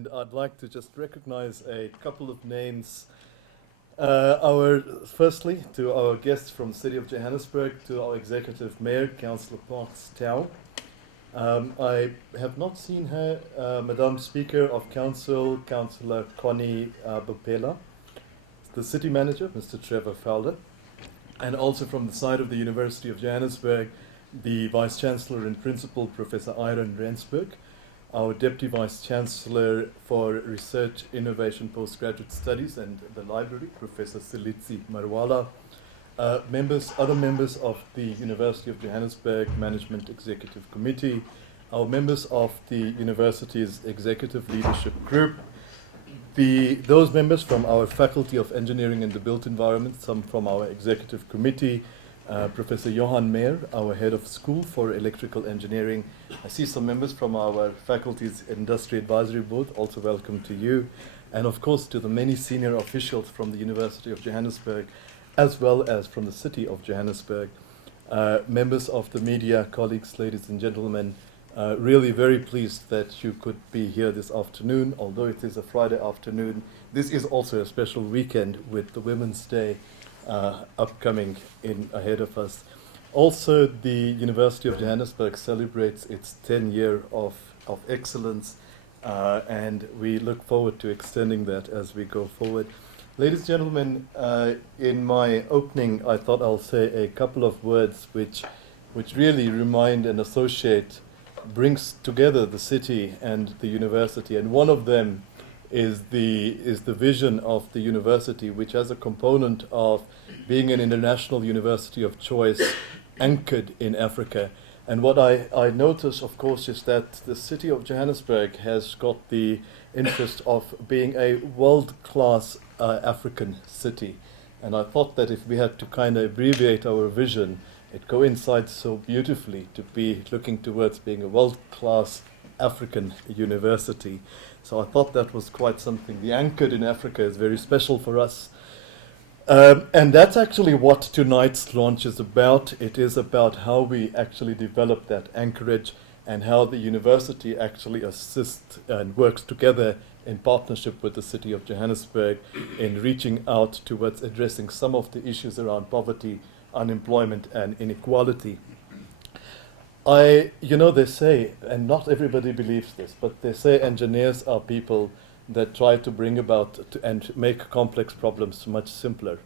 And I'd like to just recognize a couple of names. Firstly, to our guests from the city of Johannesburg, to our executive mayor, Councillor Parks Tau. I have not seen her, Madam Speaker of Council, Councillor Connie Bopela, the city manager, Mr. Trevor Felder, and also from the side of the University of Johannesburg, the Vice Chancellor and Principal, Professor Iron Rensburg, our Deputy Vice Chancellor for Research, Innovation, Postgraduate Studies and the Library, Professor Silitsi Marwala, other members of the University of Johannesburg Management Executive Committee, our members of the university's Executive Leadership Group, those members from our Faculty of Engineering and the Built Environment, some from our Executive Committee, Professor Johan Meyer, our Head of School for Electrical Engineering. I see some members from our faculty's Industry Advisory Board, also welcome to you. And of course to the many senior officials from the University of Johannesburg, as well as from the city of Johannesburg. Members of the media, colleagues, ladies and gentlemen, really very pleased that you could be here this afternoon, although it is a Friday afternoon. This is also a special weekend with the Women's Day upcoming ahead of us. Also, the University of Johannesburg celebrates its 10th year of excellence, and we look forward to extending that as we go forward. Ladies and gentlemen, in my opening, I thought I'll say a couple of words which really remind and brings together the city and the university, and one of them is the vision of the university, which has a component of being an international university of choice anchored in Africa. And what I notice, of course, is that the city of Johannesburg has got the interest of being a world-class African city. And I thought that if we had to kind of abbreviate our vision, it coincides so beautifully to be looking towards being a world-class African university. So I thought that was quite something. The anchored in Africa is very special for us. And that's actually what tonight's launch is about. It is about how we actually develop that anchorage and how the university actually assists and works together in partnership with the city of Johannesburg in reaching out towards addressing some of the issues around poverty, unemployment and inequality. They say, and not everybody believes this, but they say engineers are people that try to bring about and make complex problems much simpler.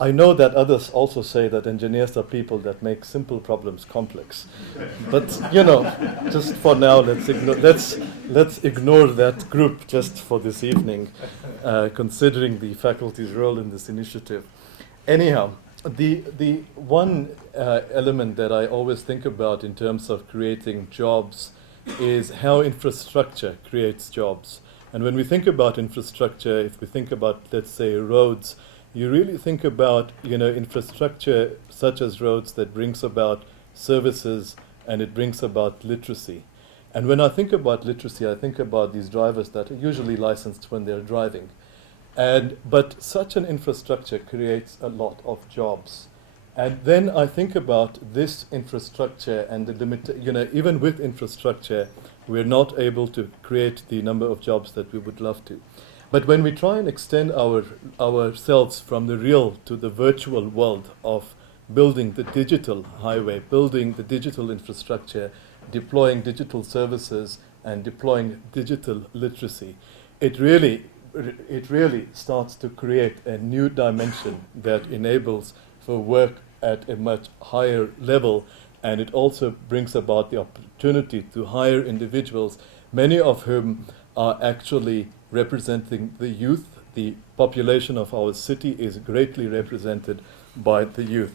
I know that others also say that engineers are people that make simple problems complex. But, just for now, let's ignore that group just for this evening, considering the faculty's role in this initiative. Anyhow, the one element that I always think about in terms of creating jobs is how infrastructure creates jobs. And when we think about infrastructure, if we think about, let's say, roads, you really think about, infrastructure such as roads that brings about services and it brings about literacy. And when I think about literacy, I think about these drivers that are usually licensed when they're driving. But such an infrastructure creates a lot of jobs. And then I think about this infrastructure and even with infrastructure, we're not able to create the number of jobs that we would love to. But when we try and extend ourselves from the real to the virtual world of building the digital highway, building the digital infrastructure, deploying digital services, and deploying digital literacy, it really starts to create a new dimension that enables for work at a much higher level, and it also brings about the opportunity to hire individuals, many of whom are actually representing the youth. The population of our city is greatly represented by the youth.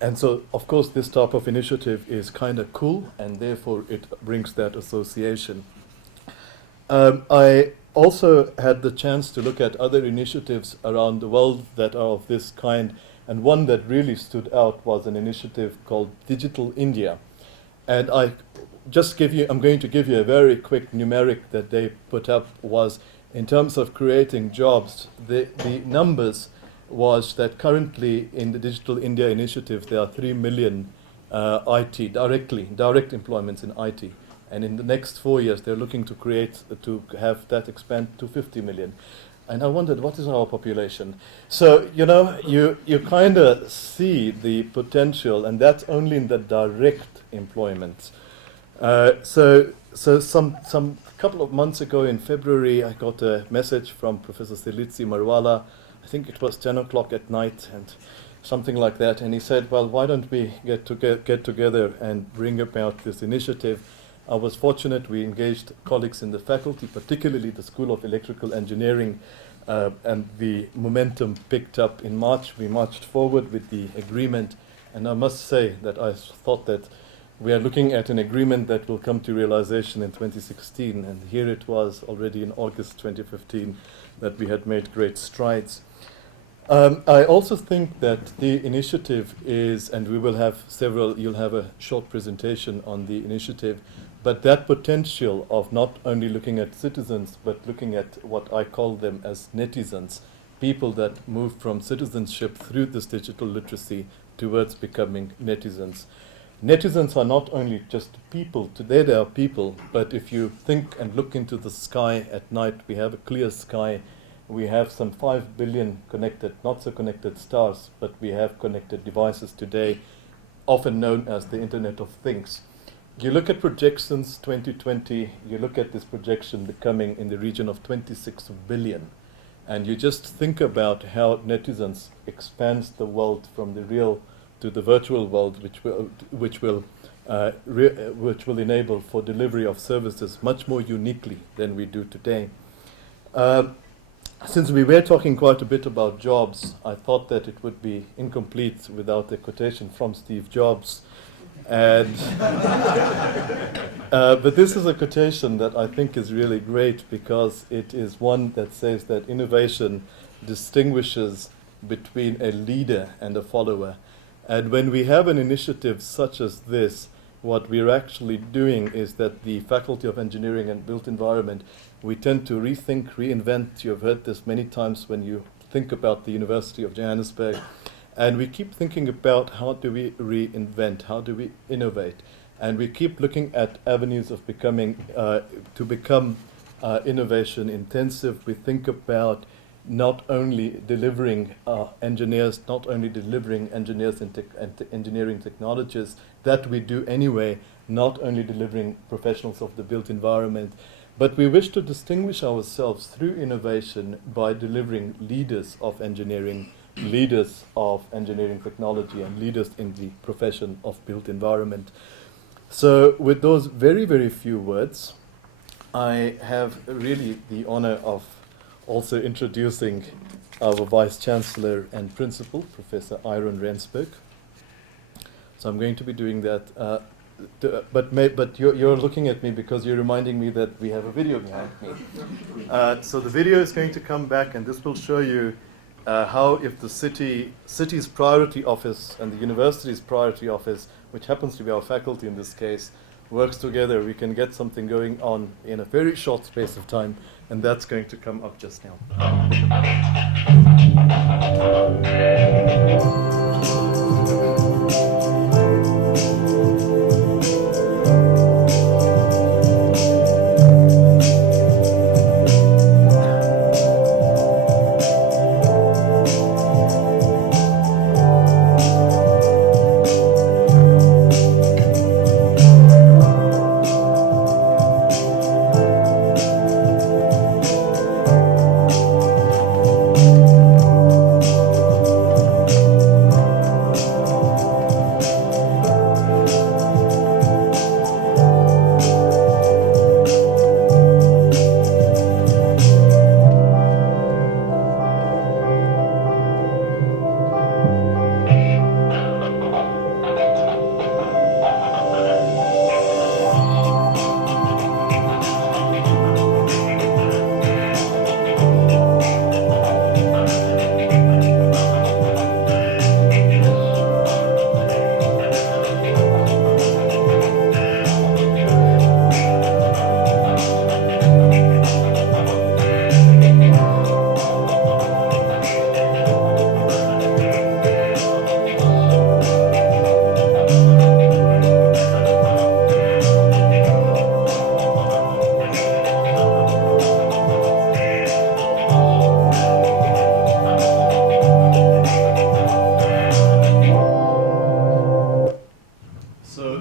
And so, of course, this type of initiative is kind of cool, and therefore it brings that association. I also had the chance to look at other initiatives around the world that are of this kind, and one that really stood out was an initiative called Digital India. And I'm going to give you a very quick numeric that they put up was in terms of creating jobs. The numbers was that currently in the Digital India initiative there are 3 million direct employments in IT. And in the next 4 years, they're looking to have that expand to 50 million. And I wondered, what is our population? So, you kind of see the potential, and that's only in the direct employment. So some couple of months ago in February, I got a message from Professor Selitsi Marwala. I think it was 10 o'clock at night and something like that. And he said, well, why don't we get together and bring about this initiative? I was fortunate we engaged colleagues in the faculty, particularly the School of Electrical Engineering, and the momentum picked up in March. We marched forward with the agreement, and I must say that I thought that we are looking at an agreement that will come to realization in 2016, and here it was already in August 2015 that we had made great strides. I also think that the initiative is, and we will have you'll have a short presentation on the initiative, but that potential of not only looking at citizens, but looking at what I call them as netizens, people that move from citizenship through this digital literacy towards becoming netizens. Netizens are not only just people, today they are people, but if you think and look into the sky at night, we have a clear sky. We have some 5 billion connected, not so connected stars, but we have connected devices today, often known as the Internet of Things. You look at projections 2020, you look at this projection becoming in the region of 26 billion, and you just think about how netizens expands the world from the real to the virtual world, which will enable for delivery of services much more uniquely than we do today. Since we were talking quite a bit about jobs, I thought that it would be incomplete without a quotation from Steve Jobs. And but this is a quotation that I think is really great because it is one that says that innovation distinguishes between a leader and a follower. And when we have an initiative such as this, what we're actually doing is that the Faculty of Engineering and Built Environment, we tend to rethink, reinvent. You've heard this many times when you think about the University of Johannesburg. And we keep thinking about how do we reinvent, how do we innovate. And we keep looking at avenues of become innovation intensive. We think about not only delivering engineers and engineering technologies that we do anyway, not only delivering professionals of the built environment, but we wish to distinguish ourselves through innovation by delivering leaders of engineering, leaders of engineering technology, and leaders in the profession of built environment. So with those very, very few words, I have really the honor of also introducing our Vice Chancellor and Principal, Professor Iron Rensburg. So I'm going to be doing that. But you're looking at me because you're reminding me that we have a video behind me. So the video is going to come back, and this will show you how if the city's priority office and the university's priority office, which happens to be our faculty in this case, works together, we can get something going on in a very short space of time, and that's going to come up just now.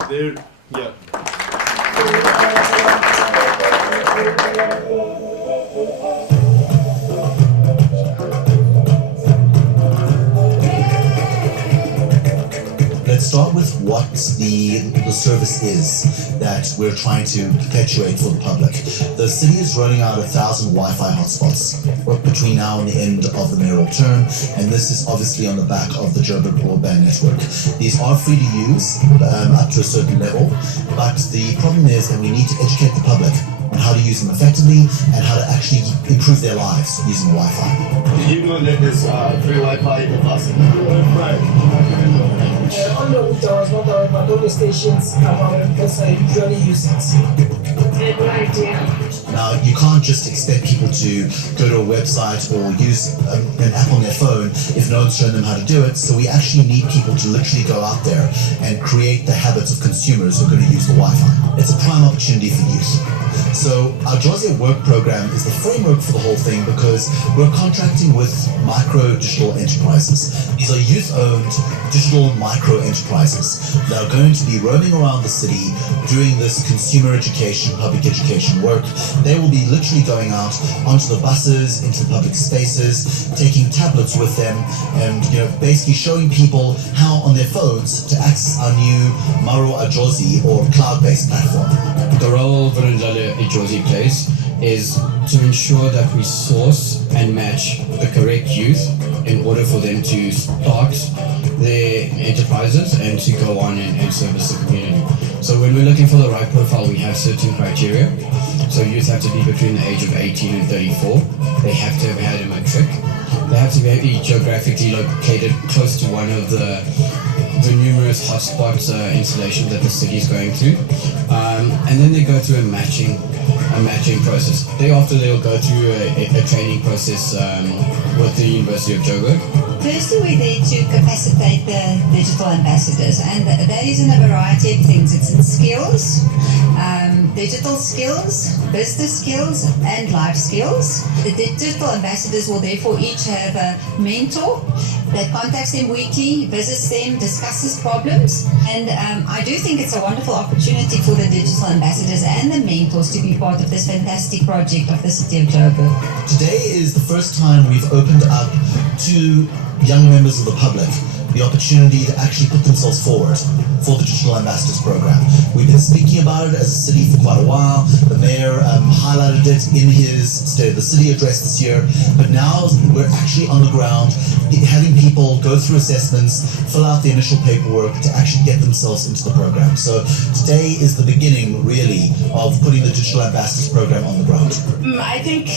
There, yeah. Let's start with what the service is that we're trying to perpetuate for the public. The city is rolling out 1,000 Wi-Fi hotspots between now and the end of the mayoral term, and this is obviously on the back of the Joburg broadband network. These are free to use up to a certain level, but the problem is that we need to educate the public on how to use them effectively and how to actually improve their lives using Wi-Fi. Did you know that there's free Wi-Fi in the bus? On the route, I was not aware, but all the stations are aware because I usually use it. Good idea. Now, you can't just expect people to go to a website or use an app on their phone if no one's shown them how to do it. So we actually need people to literally go out there and create the habits of consumers who are going to use the Wi-Fi. It's a prime opportunity for youth. So our Jozi at Work program is the framework for the whole thing because we're contracting with micro digital enterprises. These are youth-owned digital micro enterprises that are going to be roaming around the city doing this consumer education, public education work. They will be literally going out onto the buses, into the public spaces, taking tablets with them, and basically showing people how on their phones to access our new Maro Jozi or cloud-based platform. The role Jozi plays is to ensure that we source and match the correct youth in order for them to start their enterprises and to go on and service the community. So when we're looking for the right profile, we have certain criteria. So youth have to be between the age of 18 and 34. They have to have had a matric. They have to be geographically located close to one of the numerous hotspot installations that the city is going through. And then they go through a matching process. Thereafter, they'll go through a training process with the University of Joburg. Firstly, we're there to capacitate the digital ambassadors, and that is in a variety of things. It's in skills, digital skills, business skills, and life skills. The digital ambassadors will therefore each have a mentor that contacts them weekly, visits them, discusses problems, and I do think it's a wonderful opportunity for the digital ambassadors and the mentors to be part of this fantastic project of the City of Joburg. Today is the first time we've opened up to young members of the public the opportunity to actually put themselves forward for the Digital Ambassadors Program. We've been speaking about it as a city for quite a while. The mayor highlighted it in his State of the City address this year, but now we're actually on the ground having people go through assessments, fill out the initial paperwork to actually get themselves into the program. So today is the beginning, really, of putting the Digital Ambassadors Program on the ground. I think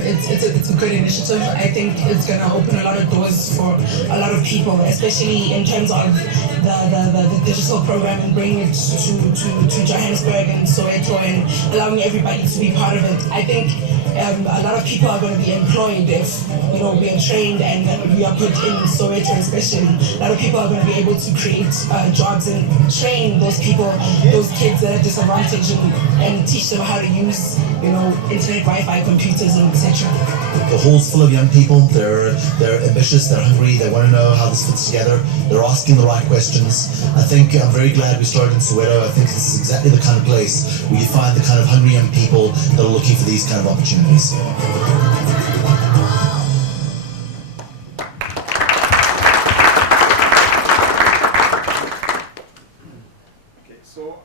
it's a good initiative. I think it's going to open a lot of doors for a lot of people, especially in terms of the digital program and bringing it to Johannesburg and Soweto and allowing everybody to be part of it. I think a lot of people are going to be employed if we are trained and we are put in Soweto especially. A lot of people are going to be able to create jobs and train those people, those kids that are disadvantaged and teach them how to use internet, Wi-Fi, computers, and etc. The hall's full of young people. They're ambitious, they're hungry, they want to know how this fits together. They're asking the right questions. I think I'm very glad we started in Soweto. I think this is exactly the kind of place where you find the kind of hungry young people that are looking for these kind of opportunities. Okay, so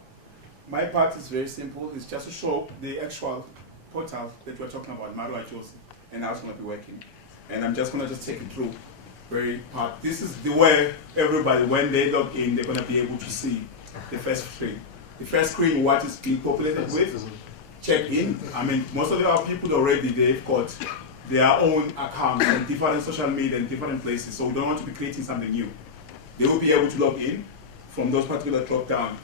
my part is very simple. It's just to show the actual portal that we're talking about, Maro Jozi, and how it's going to be working. And I'm just going to take it through very part. This is the way everybody, when they log in, they're going to be able to see the first screen. The first screen, what is being populated with, check in. I mean, most of our people already, they've got their own accounts in different social media and different places, so we don't want to be creating something new. They will be able to log in from those particular drop down.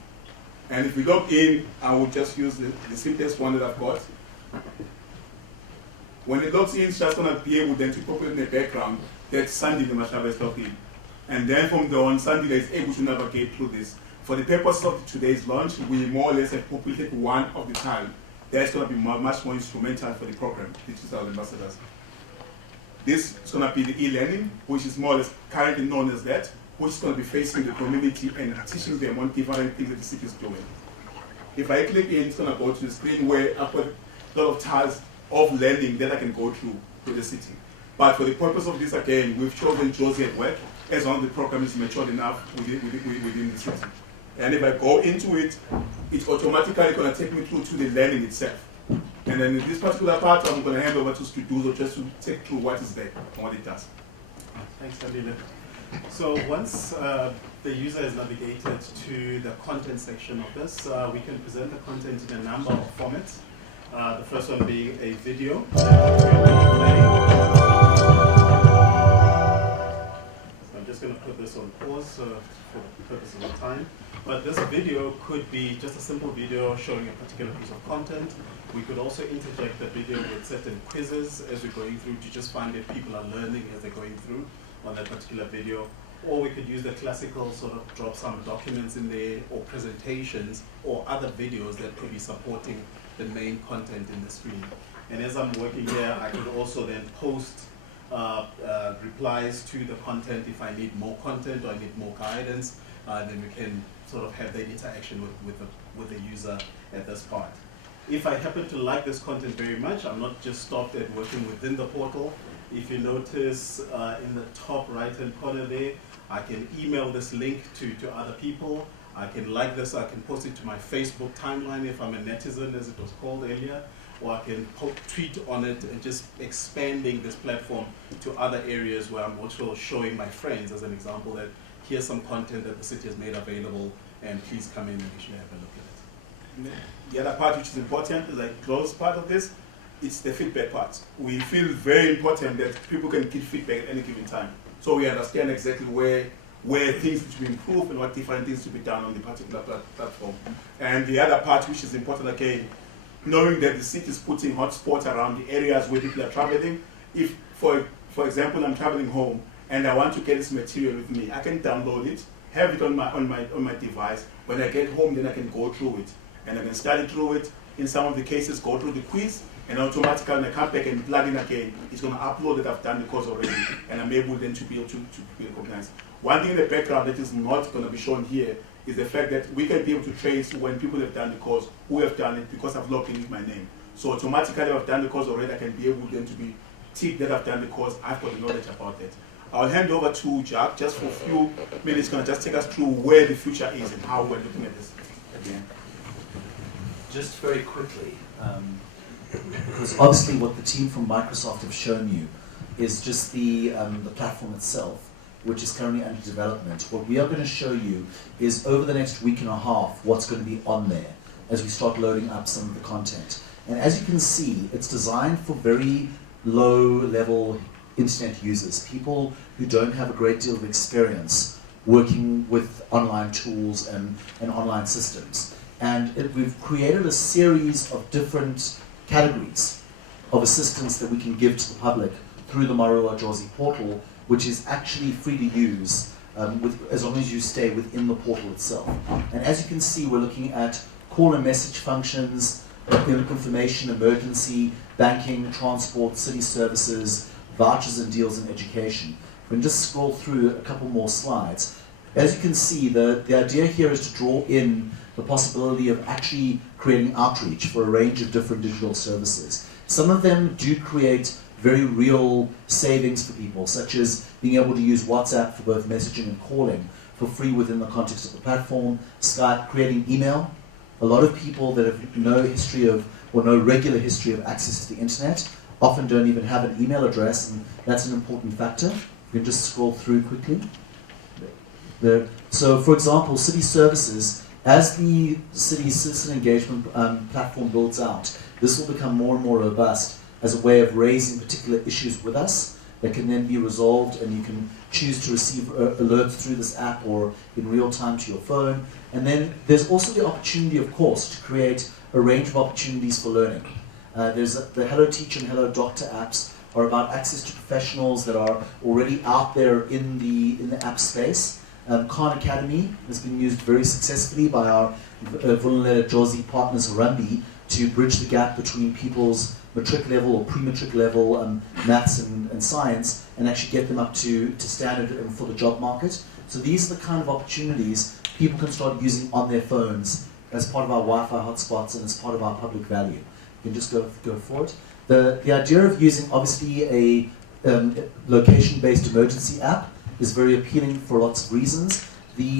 And if we log in, I will just use the simplest one that I've got. When it logs in, it's just going to be able then to populate in the background that Sandy the Mashava is logged in. And then from the on, Sandy is able to navigate through this. For the purpose of today's launch, we more or less have populated one of the time. That's going to be much more instrumental for the program, Digital Ambassadors. This is going to be the e-learning, which is more or less currently known as that. which is going to be facing the community and teaching them on different things that the city is doing. If I click in, it's going to go to the screen where I've got a lot of tasks of learning that I can go through to the city. But for the purpose of this, again, we've chosen Jozi at Work as one of the programs is matured enough within the city. And if I go into it, it's automatically going to take me through to the learning itself. And then in this particular part, I'm going to hand over to Studuzo just to take through what is there and what it does. Thanks, Dalile. So once the user has navigated to the content section of this, we can present the content in a number of formats. The first one being a video. So I'm just going to put this on pause for the purpose of the time. But this video could be just a simple video showing a particular piece of content. We could also interject the video with certain quizzes as we're going through to just find if people are learning as they're going through on that particular video. Or we could use the classical sort of drop some documents in there or presentations or other videos that could be supporting the main content in the screen. And as I'm working here, I could also then post replies to the content if I need more content or I need more guidance. Then we can sort of have that interaction with the user at this part. If I happen to like this content very much, I'm not just stopped at working within the portal. If you notice in the top right-hand corner there, I can email this link to other people. I can like this, I can post it to my Facebook timeline if I'm a netizen, as it was called earlier, or I can tweet on it and just expanding this platform to other areas where I'm also showing my friends, as an example, that here's some content that the city has made available, and please come in and actually have a look at it. The other part which is important is like close part of this, it's the feedback part. We feel very important that people can give feedback at any given time. So we understand exactly where things need to be improved and what different things to be done on the particular platform. And the other part which is important again, knowing that the city is putting hotspots around the areas where people are traveling. If, for example, I'm traveling home and I want to get this material with me, I can download it, have it on my device. When I get home, then I can go through it. And I can study through it. In some of the cases, go through the quiz, and automatically when I come back and plug in again, it's going to upload that I've done the course already, and I'm able then to be able to be recognized. One thing in the background that is not going to be shown here is the fact that we can be able to trace when people have done the course, who have done it, because I've logged in with my name. So automatically, if I've done the course already, I can be able then to be ticked that I've done the course. I've got the knowledge about that. I'll hand over to Jack just for a few minutes. Going to just take us through where the future is and how we're looking at this again. Just very quickly, because obviously what the team from Microsoft have shown you is just the platform itself, which is currently under development. What we are going to show you is over the next week and a half what's going to be on there as we start loading up some of the content. And as you can see, it's designed for very low-level internet users, people who don't have a great deal of experience working with online tools and online systems. And we've created a series of different categories of assistance that we can give to the public through the Marua Jozi portal, which is actually free to use as long as you stay within the portal itself. And as you can see, we're looking at call and message functions, information, emergency, banking, transport, city services, vouchers and deals in education. We can just scroll through a couple more slides. As you can see, the idea here is to draw in the possibility of actually creating outreach for a range of different digital services. Some of them do create very real savings for people, such as being able to use WhatsApp for both messaging and calling for free within the context of the platform, Skype, creating email. A lot of people that have no history of, or no regular history of access to the internet often don't even have an email address, and that's an important factor. We can just scroll through quickly. So, for example, city services, as the city citizen engagement platform builds out, this will become more and more robust as a way of raising particular issues with us that can then be resolved, and you can choose to receive alerts through this app or in real time to your phone. And then there's also the opportunity, of course, to create a range of opportunities for learning. There's the Hello Teacher and Hello Doctor apps are about access to professionals that are already out there in the app space. Khan Academy has been used very successfully by our Vulnerable Jozi partners Harambee to bridge the gap between people's matric level or pre-matric level maths and science, and actually get them up to standard for the job market. So these are the kind of opportunities people can start using on their phones as part of our Wi-Fi hotspots and as part of our public value. You can just go for it. The idea of using obviously a location-based emergency app is very appealing for lots of reasons.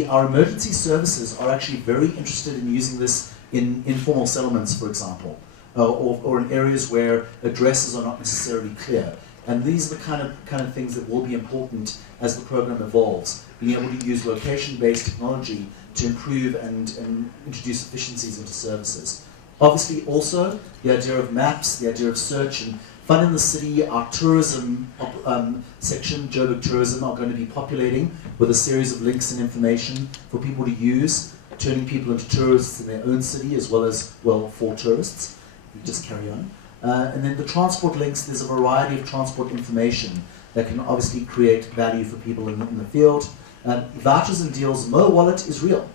Our emergency services are actually very interested in using this in informal settlements, for example, or in areas where addresses are not necessarily clear. And these are the kind of things that will be important as the program evolves, being able to use location-based technology to improve and introduce efficiencies into services. Obviously also the idea of maps, the idea of search, and Fun in the City, our tourism section, Joburg Tourism, are going to be populating with a series of links and information for people to use, turning people into tourists in their own city as well as, well, for tourists. You just carry on. And then the transport links, there's a variety of transport information that can obviously create value for people in the field. Vouchers and Deals Mo Wallet is real.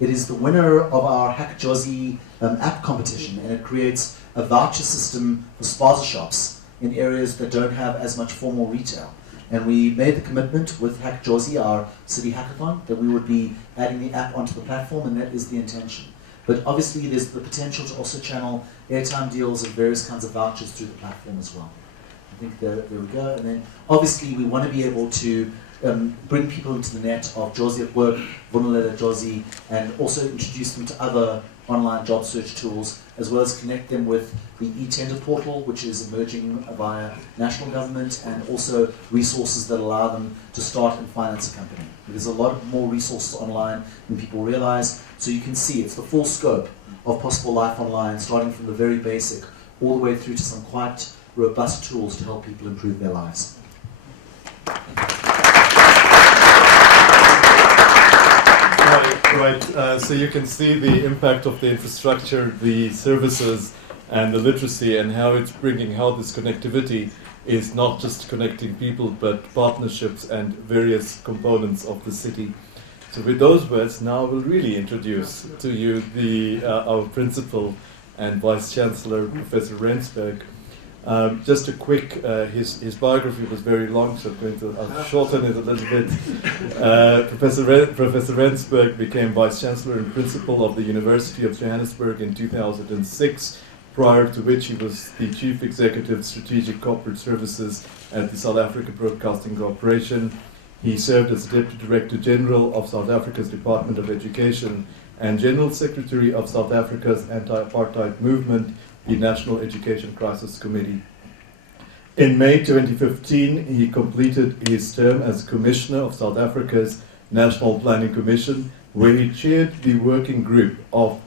It is the winner of our Hack Jozi app competition, and it creates a voucher system for spaza shops in areas that don't have as much formal retail. And we made the commitment with Hack Jozi, our city hackathon, that we would be adding the app onto the platform, and that is the intention. But obviously there's the potential to also channel airtime deals and various kinds of vouchers through the platform as well. I think there we go. And then obviously we want to be able to bring people into the net of Jozi at Work, Vulnerable Jozi, and also introduce them to other online job search tools, as well as connect them with the e-tender portal, which is emerging via national government, and also resources that allow them to start and finance a company. There's a lot more resources online than people realize, so you can see it's the full scope of possible life online, starting from the very basic all the way through to some quite robust tools to help people improve their lives. Right, so you can see the impact of the infrastructure, the services, and the literacy, and how it's bringing, how this connectivity is not just connecting people, but partnerships and various components of the city. So with those words, now we'll really introduce to you our principal and Vice Chancellor, Professor Rensberg. Just a quick, his biography was very long, so I'm going to shorten it a little bit. Professor Rensberg became Vice Chancellor and Principal of the University of Johannesburg in 2006, prior to which he was the Chief Executive Strategic Corporate Services at the South Africa Broadcasting Corporation. He served as Deputy Director General of South Africa's Department of Education and General Secretary of South Africa's Anti-Apartheid Movement, the National Education Crisis Committee. In May 2015, he completed his term as Commissioner of South Africa's National Planning Commission, where he chaired the working group on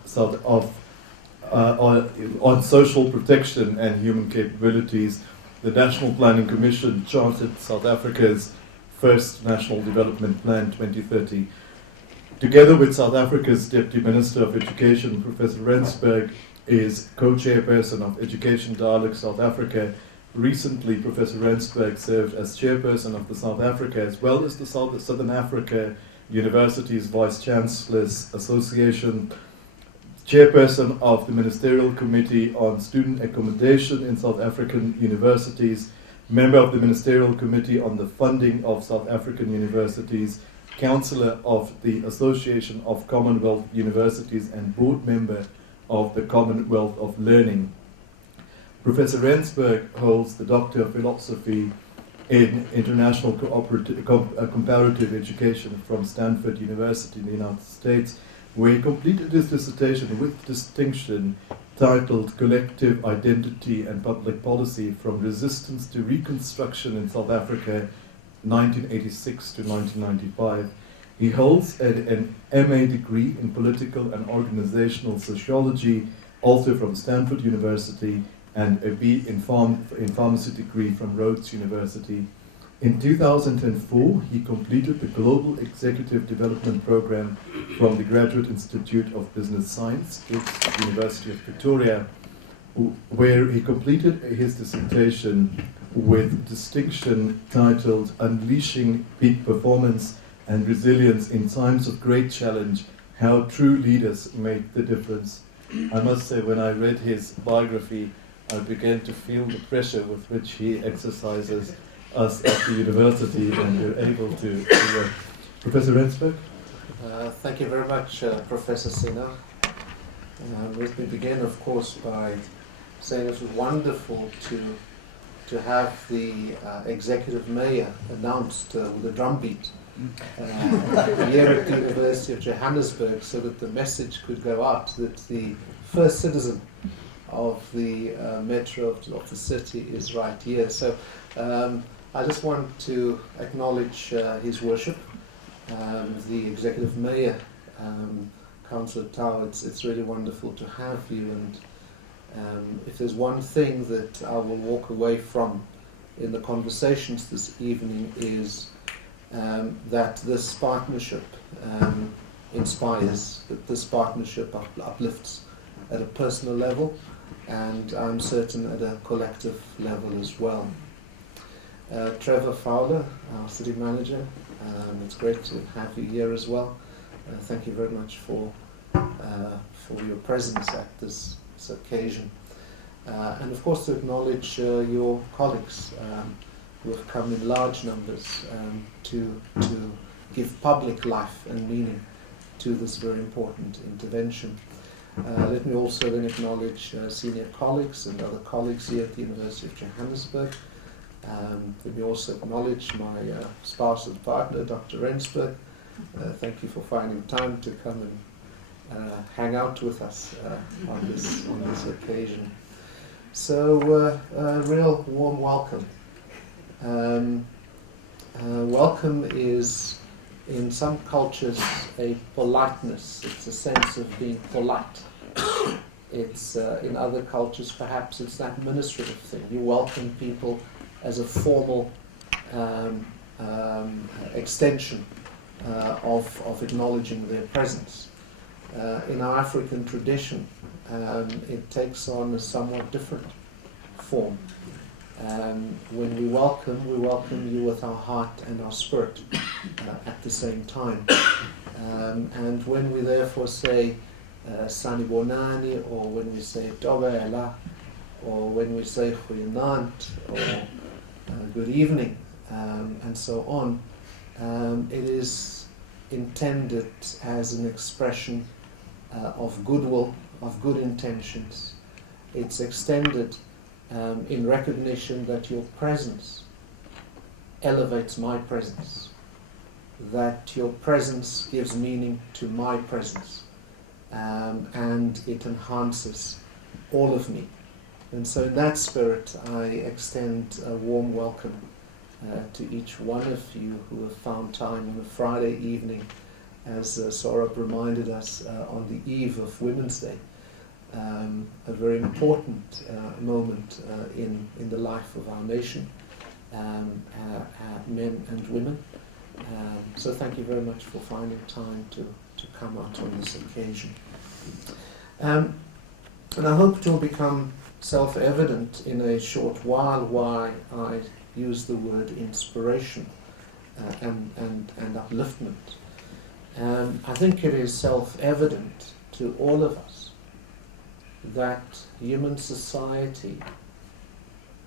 social protection and human capabilities. The National Planning Commission charted South Africa's first National Development Plan 2030. Together with South Africa's Deputy Minister of Education, Professor Rensberg, is co-chairperson of Education Dialogue South Africa. Recently, Professor Rensberg served as chairperson of the South Africa, as well as the Southern Africa Universities Vice Chancellors Association, chairperson of the Ministerial Committee on Student Accommodation in South African Universities, member of the Ministerial Committee on the Funding of South African Universities, Chancellor of the Association of Commonwealth Universities, and board member of the Commonwealth of Learning. Professor Rensberg holds the Doctor of Philosophy in International Comparative Education from Stanford University in the United States, where he completed his dissertation with distinction titled Collective Identity and Public Policy from Resistance to Reconstruction in South Africa, 1986 to 1995. He holds an MA degree in Political and Organizational Sociology, also from Stanford University, and a B in Pharmacy degree from Rhodes University. In 2004, he completed the Global Executive Development Program from the Graduate Institute of Business Science, at the University of Pretoria, where he completed his dissertation with distinction titled Unleashing Peak Performance and Resilience in Times of Great Challenge, How True Leaders Make the Difference. I must say, when I read his biography, I began to feel the pressure with which he exercises us at the university, and we're able to Professor Rensburg? Thank you very much, Professor Sina. Let me begin, of course, by saying it was wonderful to have the executive mayor announced with a drumbeat here at the University of Johannesburg, so that the message could go out that the first citizen of the metro of the city is right here. So I just want to acknowledge His Worship, the executive mayor, Councillor Tau. It's really wonderful to have you, and if there's one thing that I will walk away from in the conversations this evening is that this partnership inspires, that this partnership uplifts at a personal level, and I'm certain at a collective level as well. Trevor Fowler, our city manager, it's great to have you here as well. Thank you very much for your presence at this occasion. And of course to acknowledge your colleagues who have come in large numbers to give public life and meaning to this very important intervention. Let me also then acknowledge senior colleagues and other colleagues here at the University of Johannesburg. Let me also acknowledge my spouse and partner, Dr. Rensburg. Thank you for finding time to come and hang out with us on this occasion. So, a real warm welcome. Welcome is, in some cultures, a politeness. It's a sense of being polite. It's in other cultures, perhaps it's an administrative thing. You welcome people as a formal extension of acknowledging their presence. In our African tradition, it takes on a somewhat different form. When we welcome you with our heart and our spirit at the same time. And when we therefore say Sanibonani, or when we say Tobela, or when we say Goeienaand, or good evening, and so on, it is intended as an expression of goodwill, of good intentions. It's extended in recognition that your presence elevates my presence, that your presence gives meaning to my presence, and it enhances all of me. And so in that spirit, I extend a warm welcome to each one of you who have found time on a Friday evening, as Saurabh reminded us, on the eve of Women's Day, a very important moment in the life of our nation, men and women. So thank you very much for finding time to come out on this occasion. And I hope it will become self-evident in a short while why I use the word inspiration and upliftment. I think it is self-evident to all of us that human society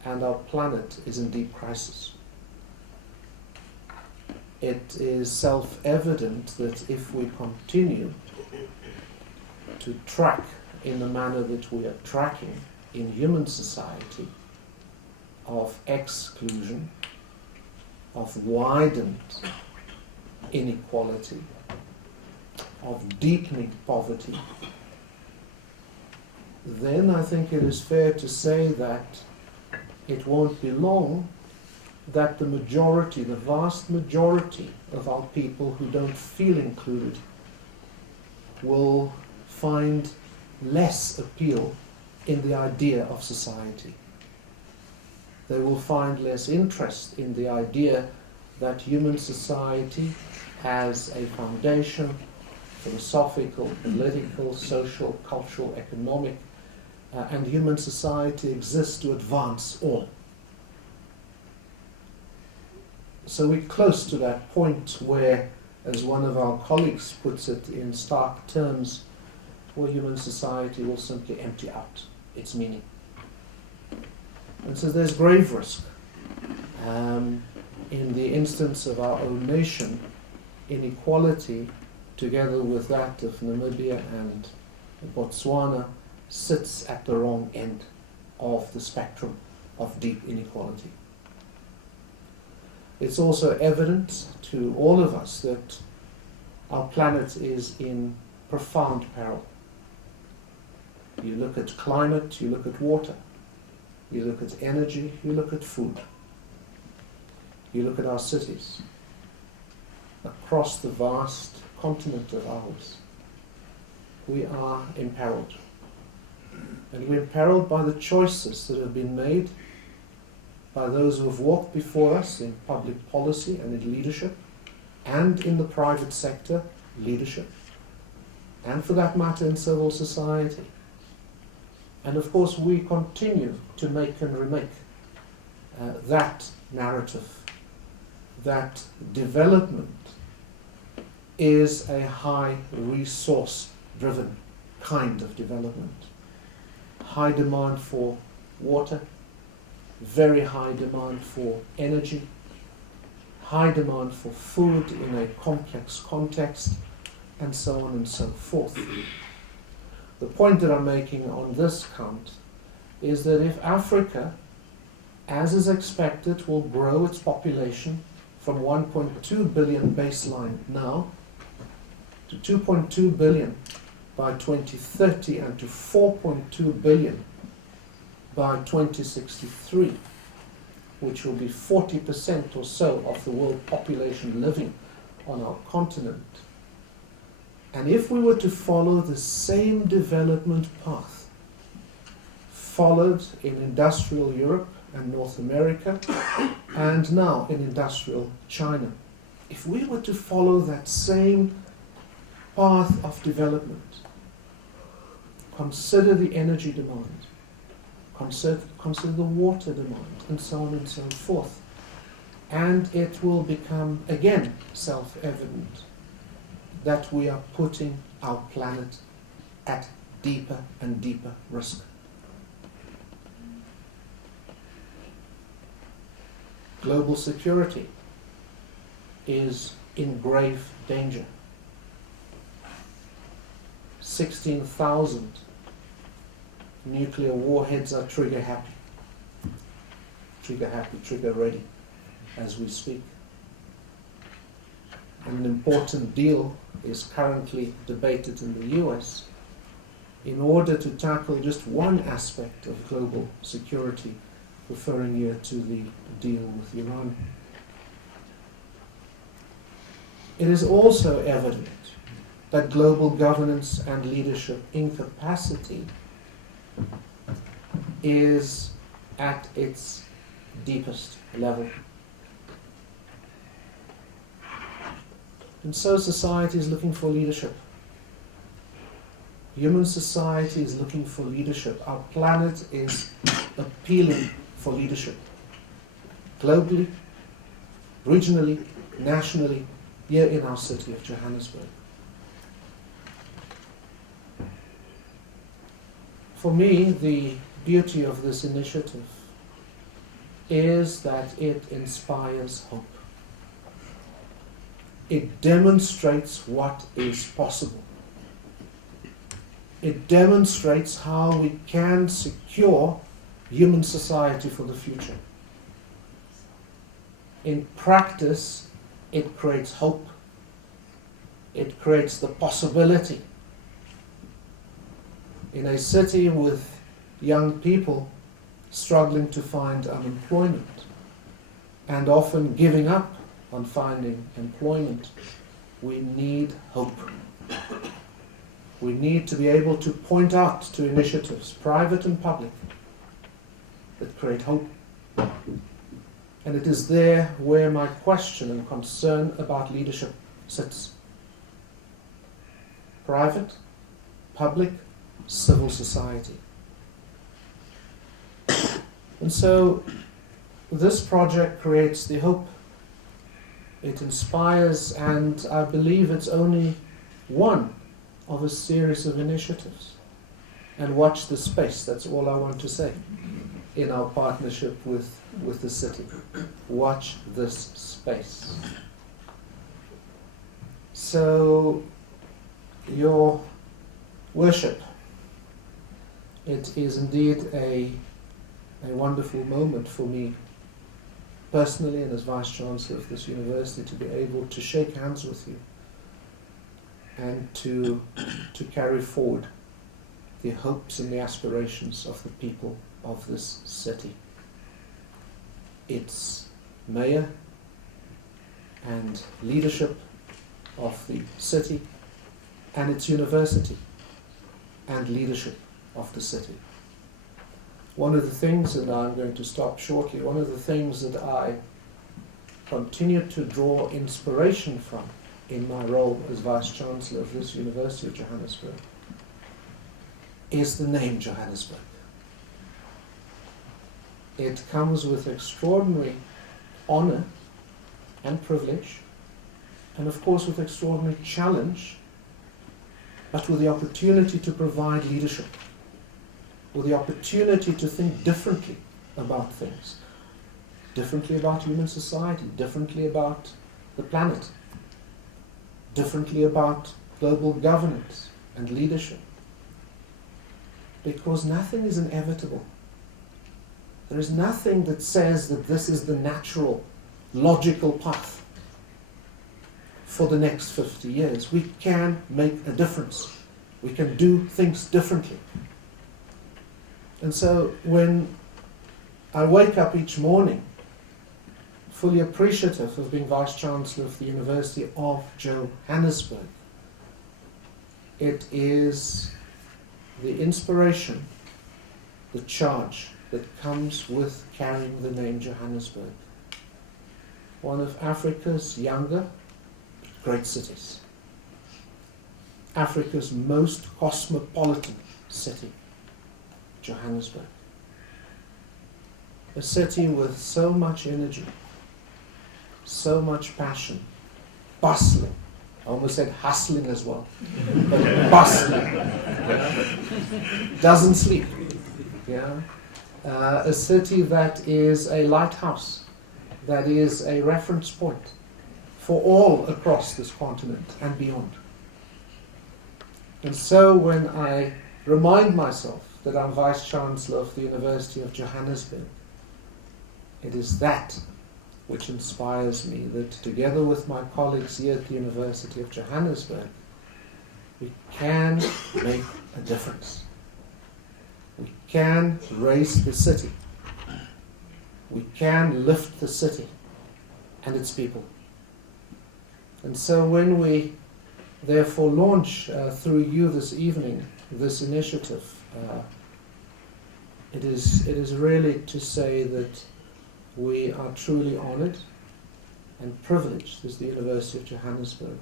and our planet is in deep crisis. It is self-evident that if we continue to track in the manner that we are tracking in human society, of exclusion, of widened inequality, of deepening poverty, then I think it is fair to say that it won't be long that the majority, the vast majority of our people who don't feel included will find less appeal in the idea of society. They will find less interest in the idea that human society has a foundation, philosophical, political, social, cultural, economic, and human society exists to advance all. So we're close to that point where, as one of our colleagues puts it in stark terms, where human society will simply empty out its meaning. And so there's grave risk. In the instance of our own nation, inequality, together with that of Namibia and Botswana, sits at the wrong end of the spectrum of deep inequality. It's also evident to all of us that our planet is in profound peril. You look at climate, you look at water, you look at energy, you look at food, you look at our cities across the vast continent of ours. We are imperiled. And we're imperiled by the choices that have been made by those who have walked before us in public policy and in leadership, and in the private sector leadership, and for that matter in civil society. And of course we continue to make and remake that narrative, that development is a high resource driven kind of development. High demand for water, very high demand for energy, high demand for food in a complex context, and so on and so forth. The point that I'm making on this count is that if Africa, as is expected, will grow its population from 1.2 billion baseline now to 2.2 billion by 2030 and to 4.2 billion by 2063, which will be 40% or so of the world population living on our continent. And if we were to follow the same development path followed in industrial Europe and North America, and now in industrial China, if we were to follow that same path of development, consider the energy demand, consider the water demand, and so on and so forth, and it will become again self-evident that we are putting our planet at deeper and deeper risk. Global security is in grave danger. 16,000 nuclear warheads are trigger happy, trigger ready as we speak. And an important deal is currently debated in the US in order to tackle just one aspect of global security, referring here to the deal with Iran. It is also evident that global governance and leadership incapacity is at its deepest level. And so society is looking for leadership. Human society is looking for leadership. Our planet is appealing for leadership. Globally, regionally, nationally, here in our city of Johannesburg. For me, the beauty of this initiative is that it inspires hope. It demonstrates what is possible. It demonstrates how we can secure human society for the future. In practice, it creates hope. It creates the possibility. In a city with young people struggling to find unemployment and often giving up on finding employment, we need hope. We need to be able to point out to initiatives, private and public, that create hope. And it is there where my question and concern about leadership sits. Private, public, civil society. And so this project creates the hope. It inspires, and I believe it's only one of a series of initiatives. And watch the space, that's all I want to say, in our partnership with the city. Watch this space. So, your worship, it is indeed a wonderful moment for me personally and as Vice-Chancellor of this university to be able to shake hands with you and to carry forward the hopes and the aspirations of the people of this city. Its mayor and leadership of the city and its university and leadership of the city. One of the things, and I'm going to stop shortly, one of the things that I continue to draw inspiration from in my role as Vice-Chancellor of this University of Johannesburg is the name Johannesburg. It comes with extraordinary honor and privilege, and of course with extraordinary challenge, but with the opportunity to provide leadership, with the opportunity to think differently about things, differently about human society, differently about the planet, differently about global governance and leadership. Because nothing is inevitable. There is nothing that says that this is the natural, logical path for the next 50 years. We can make a difference. We can do things differently. And so when I wake up each morning fully appreciative of being Vice-Chancellor of the University of Johannesburg, it is the inspiration, the charge that comes with carrying the name Johannesburg, one of Africa's younger, great cities, Africa's most cosmopolitan city, Johannesburg, a city with so much energy, so much passion, bustling. I almost said hustling as well, but bustling. Doesn't sleep. Yeah. A city that is a lighthouse, that is a reference point for all across this continent and beyond. And so when I remind myself that I'm Vice-Chancellor of the University of Johannesburg, it is that which inspires me, that together with my colleagues here at the University of Johannesburg, we can make a difference. We can raise the city. We can lift the city and its people. And so when we therefore launch through you this evening this initiative, it is really to say that we are truly honored and privileged as the University of Johannesburg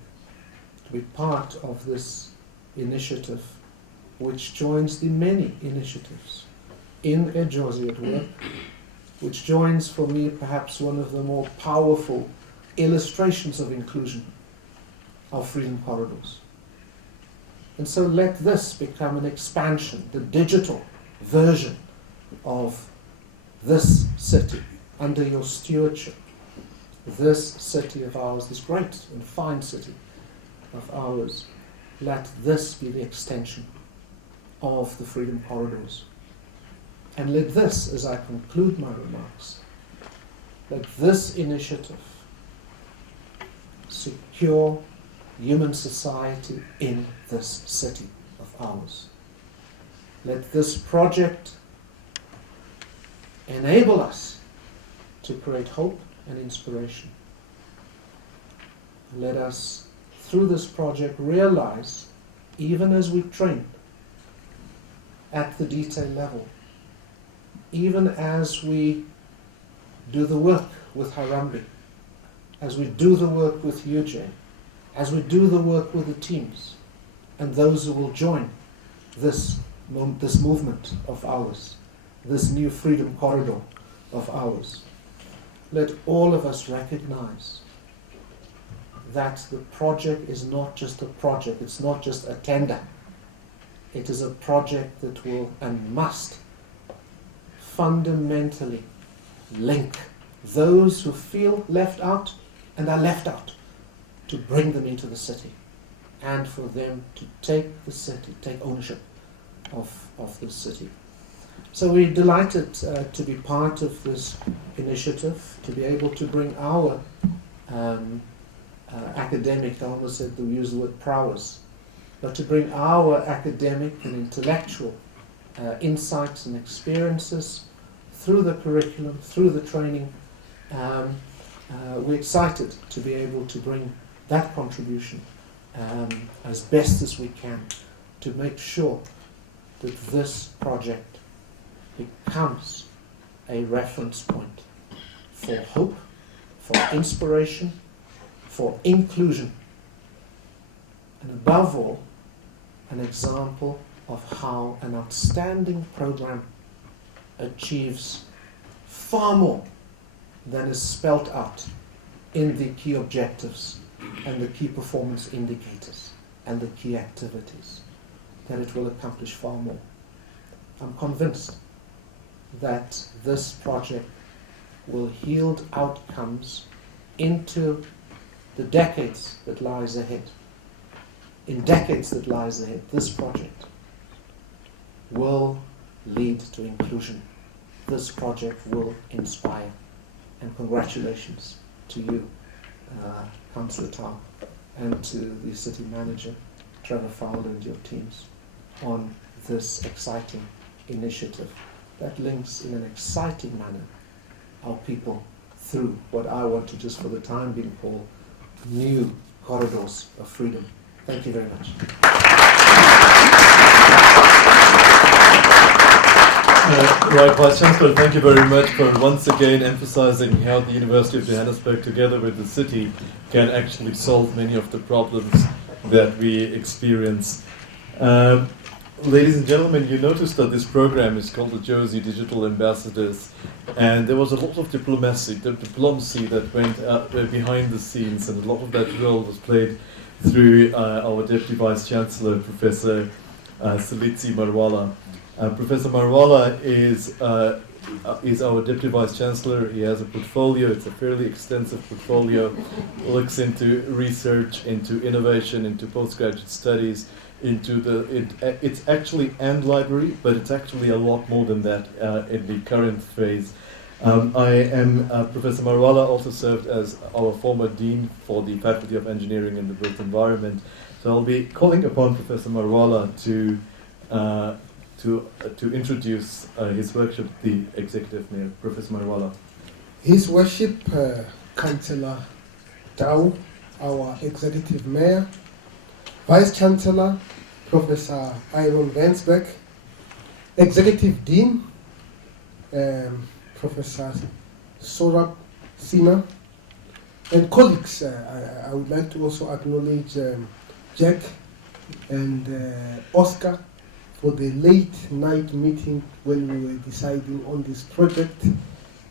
to be part of this initiative, which joins the many initiatives in Jozi at work, which joins for me perhaps one of the more powerful illustrations of inclusion, our freedom corridors. And so let this become an expansion, the digital version of this city under your stewardship. This city of ours, this great and fine city of ours, let this be the extension of the freedom corridors. And let this, as I conclude my remarks, let this initiative secure human society in this city of ours. Let this project enable us to create hope and inspiration. Let us, through this project, realize, even as we train at the detail level, even as we do the work with Harambee, as we do the work with UJ, as we do the work with the teams and those who will join this movement of ours, this new freedom corridor of ours, let all of us recognize that the project is not just a project, it's not just a tender. It is a project that will and must fundamentally link those who feel left out and are left out to bring them into the city and for them to take ownership of the city. So we're delighted to be part of this initiative, to be able to bring our academic, I almost said we use the word prowess, but to bring our academic and intellectual insights and experiences through the curriculum, through the training. We're excited to be able to bring that contribution as best as we can to make sure that this project becomes a reference point for hope, for inspiration, for inclusion, and above all, an example of how an outstanding program achieves far more than is spelt out in the key objectives and the key performance indicators and the key activities, that it will accomplish far more. I'm convinced that this project will yield outcomes into the decades that lies ahead. In decades that lies ahead, this project will lead to inclusion. This project will inspire. And congratulations to you, Councillor Tau, and to the City Manager, Trevor Fowler, and your teams on this exciting initiative that links in an exciting manner our people through what I want to just for the time being call new corridors of freedom. Thank you very much. Right, Vice Chancellor, thank you very much for once again emphasizing how the University of Johannesburg, together with the city, can actually solve many of the problems that we experience. Ladies and gentlemen, you noticed that this program is called the Jozi Digital Ambassadors, and there was a lot of diplomacy that went behind the scenes, and a lot of that role was played through our Deputy Vice Chancellor, Professor Selitsi Marwala. Professor Marwala is our Deputy Vice Chancellor. He has a portfolio. It's a fairly extensive portfolio. Looks into research, into innovation, into postgraduate studies, it's actually and library, but it's actually a lot more than that in the current phase. Professor Marwala also served as our former Dean for the Faculty of Engineering and the Built Environment. So I'll be calling upon Professor Marwala to introduce his workshop, the Executive Mayor. Professor Marwala. His Worship, Chancellor Tau, our Executive Mayor, Vice Chancellor, Professor Iron Vansbeck, Executive Dean, Professor Sorab Sina, and colleagues. I would like to also acknowledge Jack and Oscar for the late night meeting when we were deciding on this project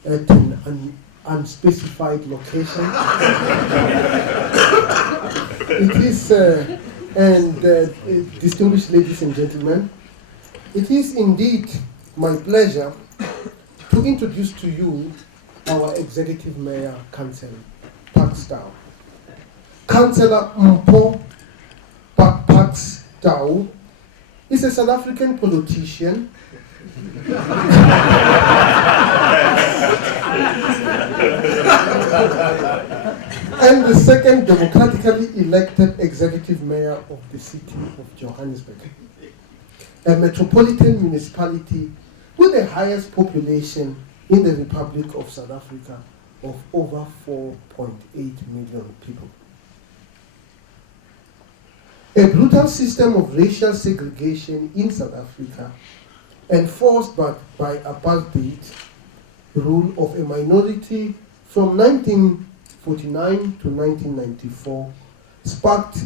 at an unspecified location. It is, distinguished ladies and gentlemen, it is indeed my pleasure to introduce to you our Executive Mayor, Councillor Pax Tau. Councillor Mpho Pax Tau is a South African politician and the second democratically elected executive mayor of the city of Johannesburg, a metropolitan municipality with the highest population in the Republic of South Africa of over 4.8 million people. A brutal system of racial segregation in South Africa, enforced by apartheid rule of a minority from 1949 to 1994, sparked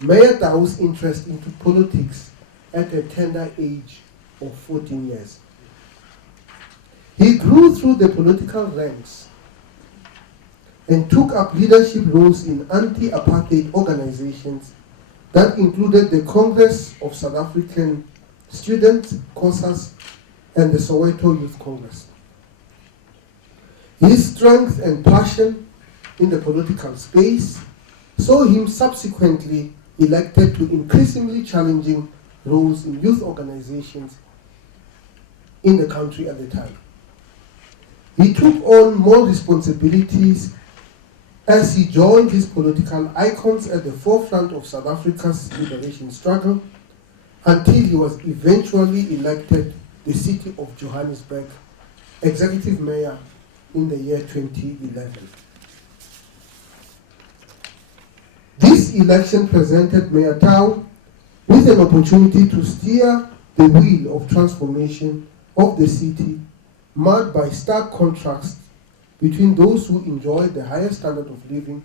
Mayor Tau's interest into politics at a tender age of 14 years. He grew through the political ranks and took up leadership roles in anti-apartheid organizations that included the Congress of South African Students, COSAS, and the Soweto Youth Congress. His strength and passion in the political space saw him subsequently elected to increasingly challenging roles in youth organizations in the country at the time. He took on more responsibilities as he joined his political icons at the forefront of South Africa's liberation struggle until he was eventually elected the city of Johannesburg executive mayor in the year 2011. This election presented Mayor Tau with an opportunity to steer the wheel of transformation of the city, marked by stark contrasts between those who enjoy the higher standard of living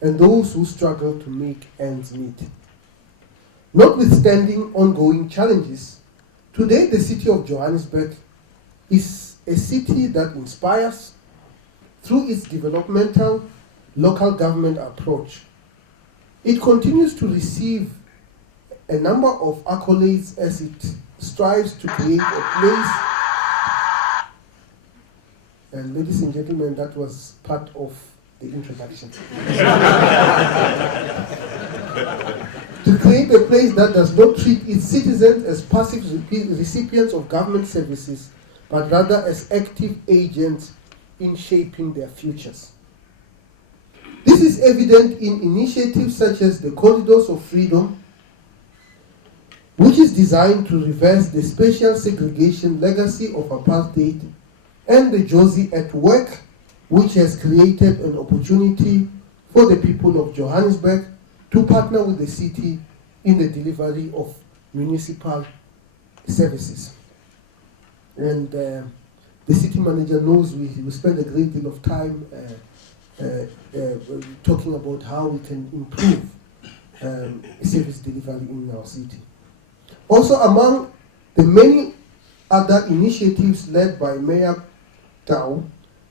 and those who struggle to make ends meet. Notwithstanding ongoing challenges, today the city of Johannesburg is a city that inspires through its developmental local government approach. It continues to receive a number of accolades as it strives to create a place. And ladies and gentlemen, that was part of the introduction. To create a place that does not treat its citizens as passive recipients of government services, but rather as active agents in shaping their futures. This is evident in initiatives such as the Corridors of Freedom, which is designed to reverse the spatial segregation legacy of apartheid, and the Jozi at Work, which has created an opportunity for the people of Johannesburg to partner with the city in the delivery of municipal services. And the city manager knows we spend a great deal of time talking about how we can improve service delivery in our city. Also, among the many other initiatives led by Mayor Tau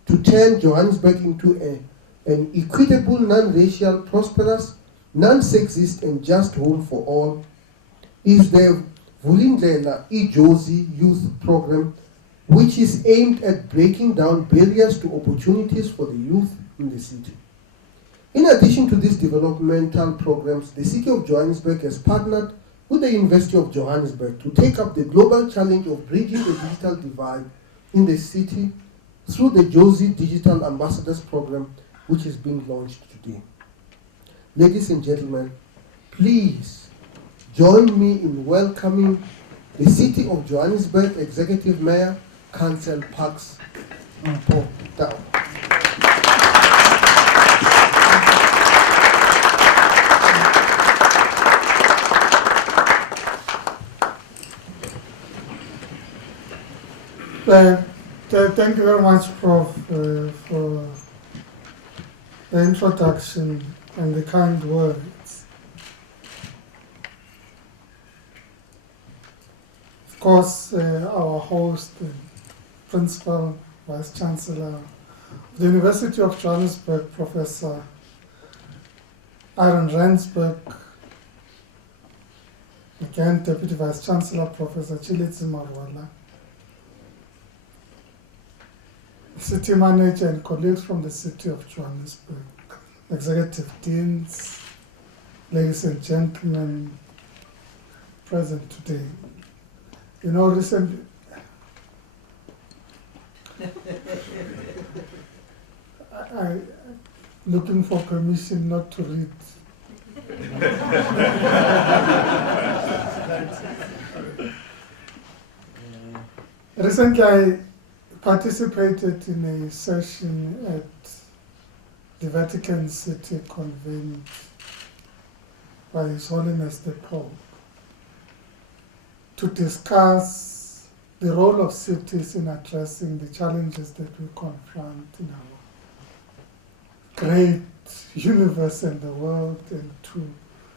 to turn Johannesburg into an equitable, non-racial, prosperous, non-sexist and just home for all is the Vulindlela Jozi youth program, which is aimed at breaking down barriers to opportunities for the youth in the city. In addition to these developmental programs, the city of Johannesburg has partnered with the University of Johannesburg to take up the global challenge of bridging the digital divide in the city through the Jozi Digital Ambassadors Program, which is being launched today. Ladies and gentlemen, please join me in welcoming the City of Johannesburg Executive Mayor, Chancellor Parks Mpho Tau. Thank you very much, Prof, for the introduction and the kind words. Of course, our host, the Principal Vice Chancellor of the University of Johannesburg, Professor Aaron Rensburg, again, Deputy Vice Chancellor, Professor Chilitsi Marwala, City Manager and colleagues from the City of Johannesburg, Executive Deans, ladies and gentlemen present today. You know, recently, I'm looking for permission not to read. Recently, I participated in a session at the Vatican City convened by His Holiness the Pope to discuss the role of cities in addressing the challenges that we confront in our great universe and the world, and to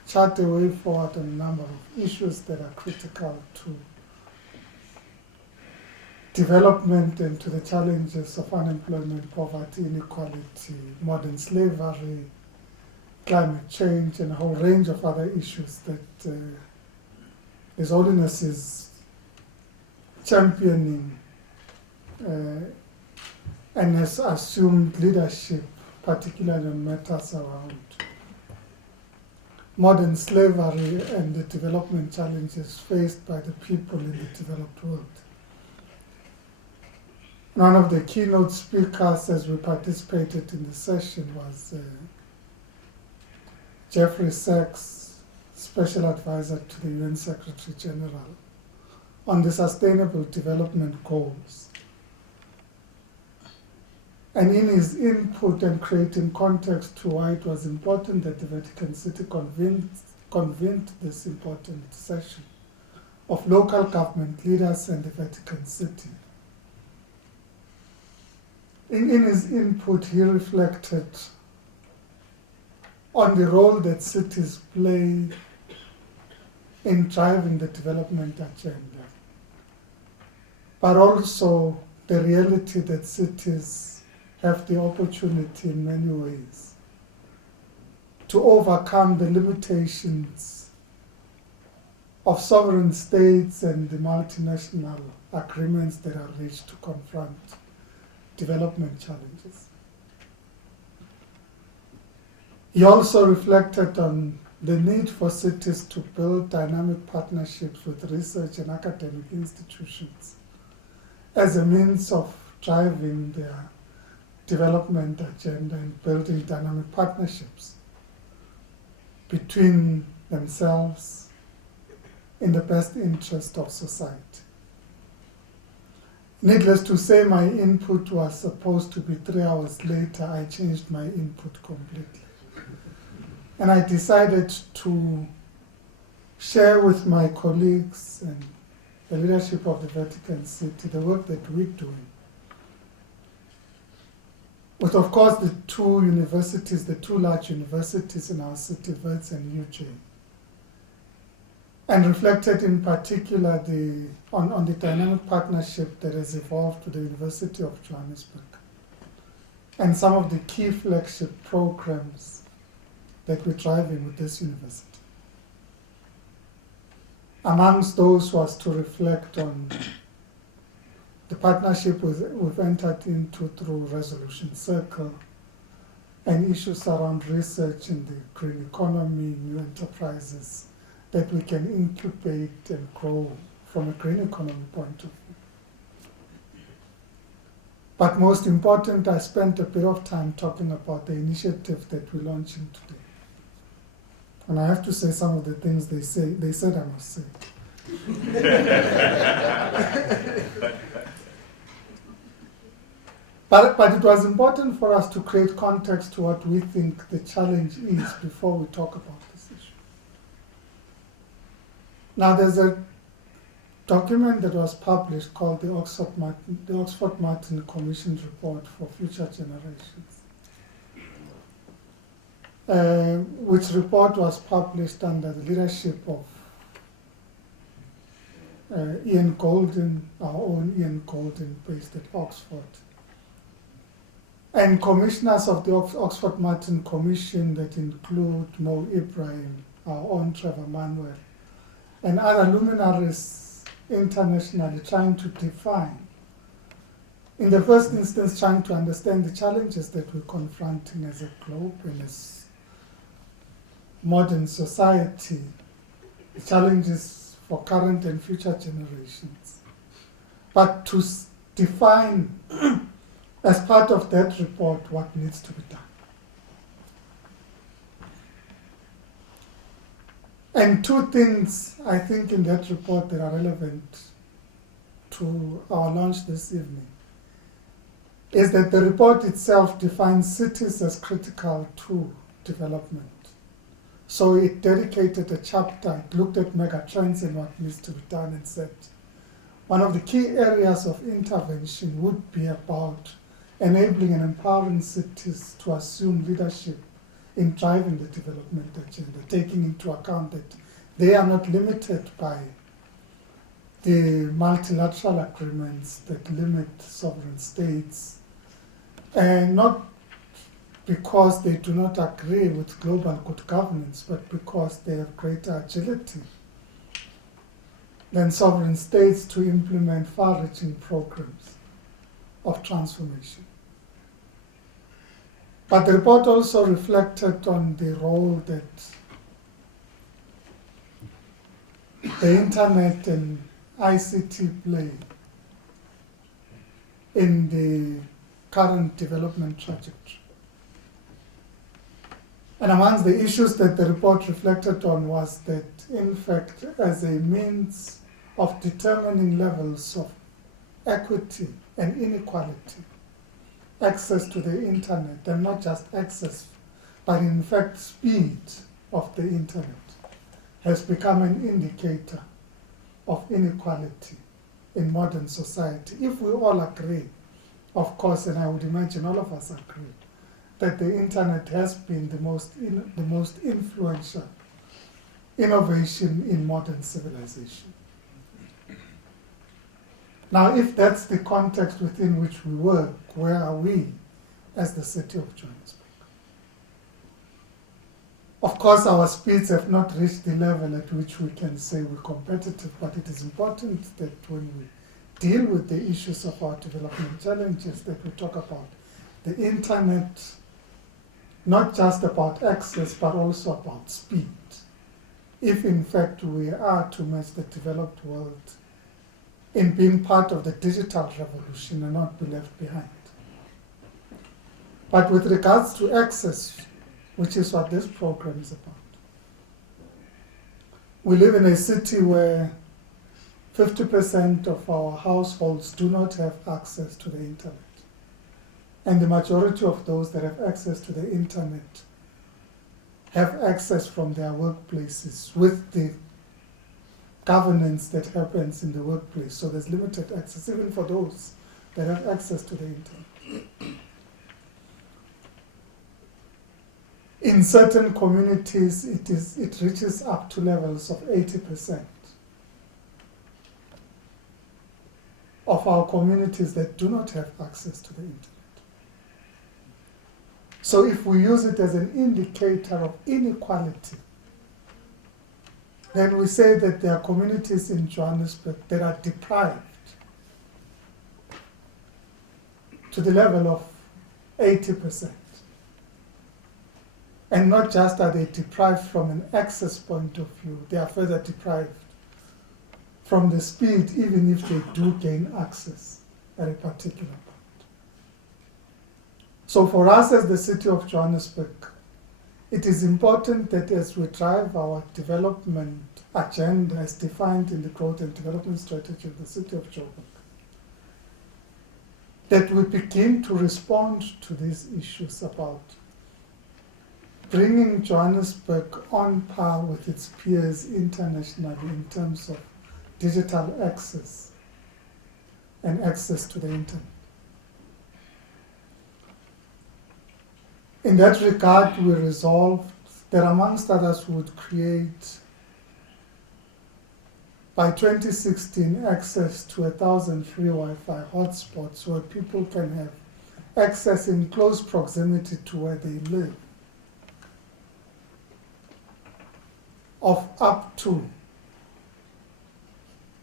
chart a way forward on a number of issues that are critical to development and to the challenges of unemployment, poverty, inequality, modern slavery, climate change, and a whole range of other issues that His Holiness is championing and has assumed leadership, particularly on matters around modern slavery and the development challenges faced by the people in the developed world. One of the keynote speakers as we participated in the session was Jeffrey Sachs, Special Advisor to the UN Secretary General on the Sustainable Development Goals. And in his input and creating context to why it was important that the Vatican City convened this important session of local government leaders and the Vatican City. In his input, he reflected on the role that cities play in driving the development agenda, but also the reality that cities have the opportunity in many ways to overcome the limitations of sovereign states and the multinational agreements that are reached to confront development challenges. He also reflected on the need for cities to build dynamic partnerships with research and academic institutions as a means of driving their development agenda and building dynamic partnerships between themselves in the best interest of society. Needless to say, my input was supposed to be 3 hours later. I changed my input completely. And I decided to share with my colleagues and the leadership of the Vatican City the work that we're doing. With, of course, the two large universities in our city, Wits and UJ. And reflected in particular on the dynamic partnership that has evolved with the University of Johannesburg and some of the key flagship programs that we're driving with this university. Amongst those was to reflect on the partnership we've entered into through Resolution Circle and issues around research in the green economy, new enterprises that we can incubate and grow from a green economy point of view. But most important, I spent a bit of time talking about the initiative that we're launching today. And I have to say some of the things they said I must say. But it was important for us to create context to what we think the challenge is before we talk about this issue. Now, there's a document that was published called the Oxford Martin Commission Report for Future Generations, which report was published under the leadership of Ian Golden, our own Ian Golden, based at Oxford. And commissioners of the Oxford Martin Commission that include Mo Ibrahim, our own Trevor Manuel, and other luminaries internationally trying to define, in the first instance, trying to understand the challenges that we're confronting as a globe and as modern society, the challenges for current and future generations. But to define as part of that report what needs to be done. And two things, I think, in that report that are relevant to our launch this evening is that the report itself defines cities as critical to development. So it dedicated a chapter, it looked at megatrends and what needs to be done and said one of the key areas of intervention would be about enabling and empowering cities to assume leadership in driving the development agenda, taking into account that they are not limited by the multilateral agreements that limit sovereign states, and not because they do not agree with global good governance, but because they have greater agility than sovereign states to implement far-reaching programs of transformation. But the report also reflected on the role that the internet and ICT play in the current development trajectory. And amongst the issues that the report reflected on was that, in fact, as a means of determining levels of equity and inequality, access to the internet, and not just access, but in fact speed of the internet, has become an indicator of inequality in modern society. If we all agree, of course, and I would imagine all of us agree, that the internet has been the most influential innovation in modern civilization. Now, if that's the context within which we work, where are we as the city of Johannesburg? Of course, our speeds have not reached the level at which we can say we're competitive, but it is important that when we deal with the issues of our development challenges, that we talk about the internet, not just about access, but also about speed, if in fact we are to match the developed world in being part of the digital revolution and not be left behind. But with regards to access, which is what this program is about, we live in a city where 50% of our households do not have access to the internet. And the majority of those that have access to the internet have access from their workplaces with the governance that happens in the workplace. So there's limited access, even for those that have access to the internet. In certain communities, it reaches up to levels of 80% of our communities that do not have access to the internet. So if we use it as an indicator of inequality, then we say that there are communities in Johannesburg that are deprived to the level of 80%. And not just are they deprived from an access point of view, they are further deprived from the speed, even if they do gain access at a particular point. So for us as the city of Johannesburg, it is important that as we drive our development agenda as defined in the growth and development strategy of the city of Joburg, that we begin to respond to these issues about bringing Johannesburg on par with its peers internationally in terms of digital access and access to the internet. In that regard, we resolved that amongst others we would create, by 2016, access to 1,000 free Wi-Fi hotspots where people can have access in close proximity to where they live, of up to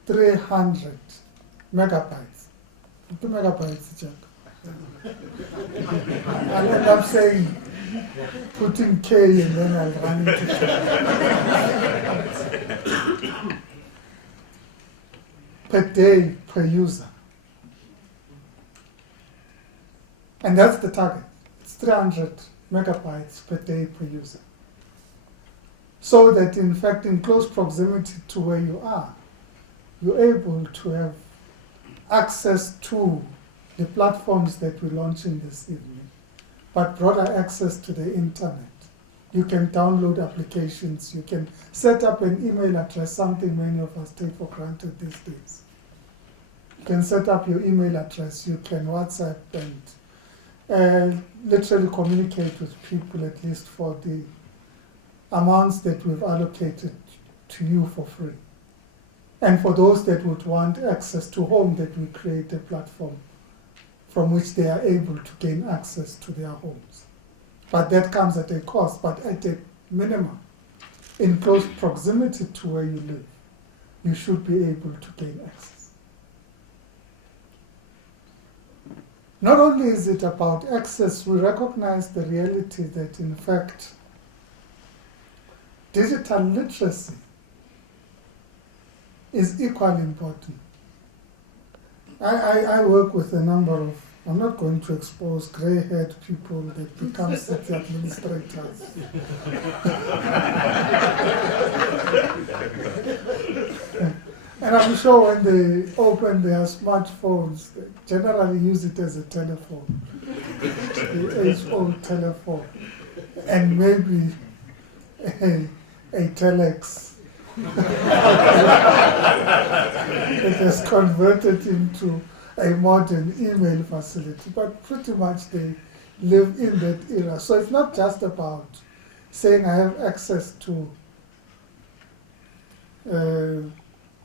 300 megabytes. 2 megabytes, Jack. I'll end up saying, putting K and then I'll run into K. Per day, per user. And that's the target. It's 300 megabytes per day per user. So that in fact, in close proximity to where you are, you're able to have access to the platforms that we're launching this evening, but broader access to the internet. You can download applications, you can set up an email address, something many of us take for granted these days. You can set up your email address, you can WhatsApp and literally communicate with people, at least for the amounts that we've allocated to you for free. And for those that would want access to home, that we create a platform from which they are able to gain access to their homes. But that comes at a cost, but at a minimum, in close proximity to where you live, you should be able to gain access. Not only is it about access, we recognize the reality that in fact, digital literacy is equally important. I work with a number of, I'm not going to expose grey-haired people that become city administrators. And I'm sure when they open their smartphones, they generally use it as a telephone, the age-old telephone, and maybe a telex. It has converted into a modern email facility, but pretty much they live in that era. So it's not just about saying I have access to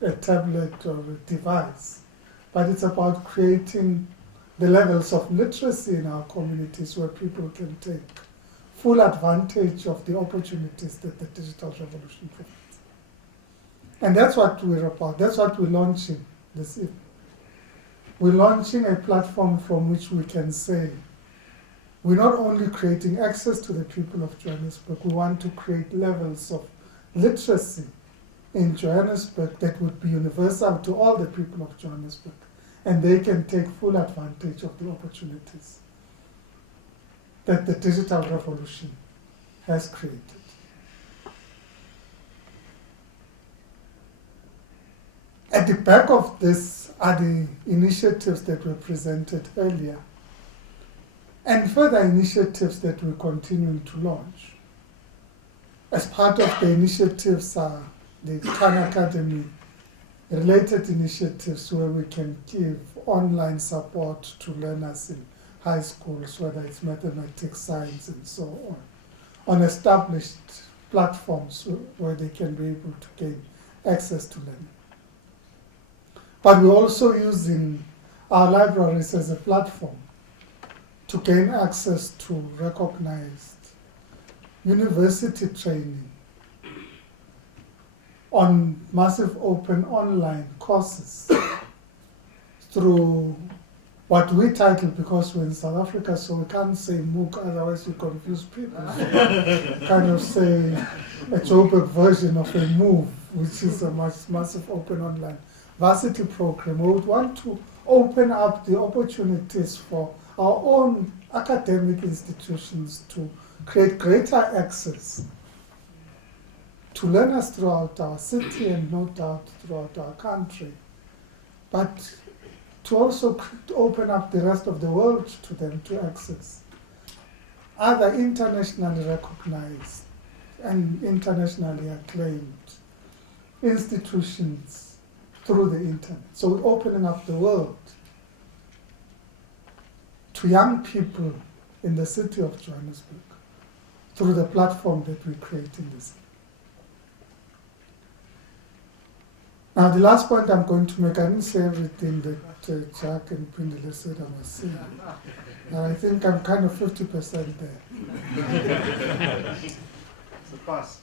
a tablet or a device, but it's about creating the levels of literacy in our communities where people can take full advantage of the opportunities that the digital revolution provides. And that's what we're about. That's what we're launching this evening. We're launching a platform from which we can say, we're not only creating access to the people of Johannesburg, we want to create levels of literacy in Johannesburg that would be universal to all the people of Johannesburg, and they can take full advantage of the opportunities that the digital revolution has created. At the back of this are the initiatives that were presented earlier, and further initiatives that we're continuing to launch. As part of the initiatives are the Khan Academy related initiatives where we can give online support to learners in high schools, whether it's mathematics, science, and so on established platforms where they can be able to gain access to learning. But we're also using our libraries as a platform to gain access to recognized university training on massive open online courses through what we title, because we're in South Africa, so we can't say MOOC, otherwise we confuse people. Kind of say a Joburg version of a MOVE, which is a massive open online varsity program. We would want to open up the opportunities for our own academic institutions to create greater access to learners throughout our city and no doubt throughout our country, but to also open up the rest of the world to them to access other internationally recognized and internationally acclaimed institutions through the internet. So we're opening up the world to young people in the city of Johannesburg through the platform that we create in this. Now, the last point I'm going to make, I didn't say everything that Jack and Pindile said I must say. And I think I'm kind of 50% there. It's a pass.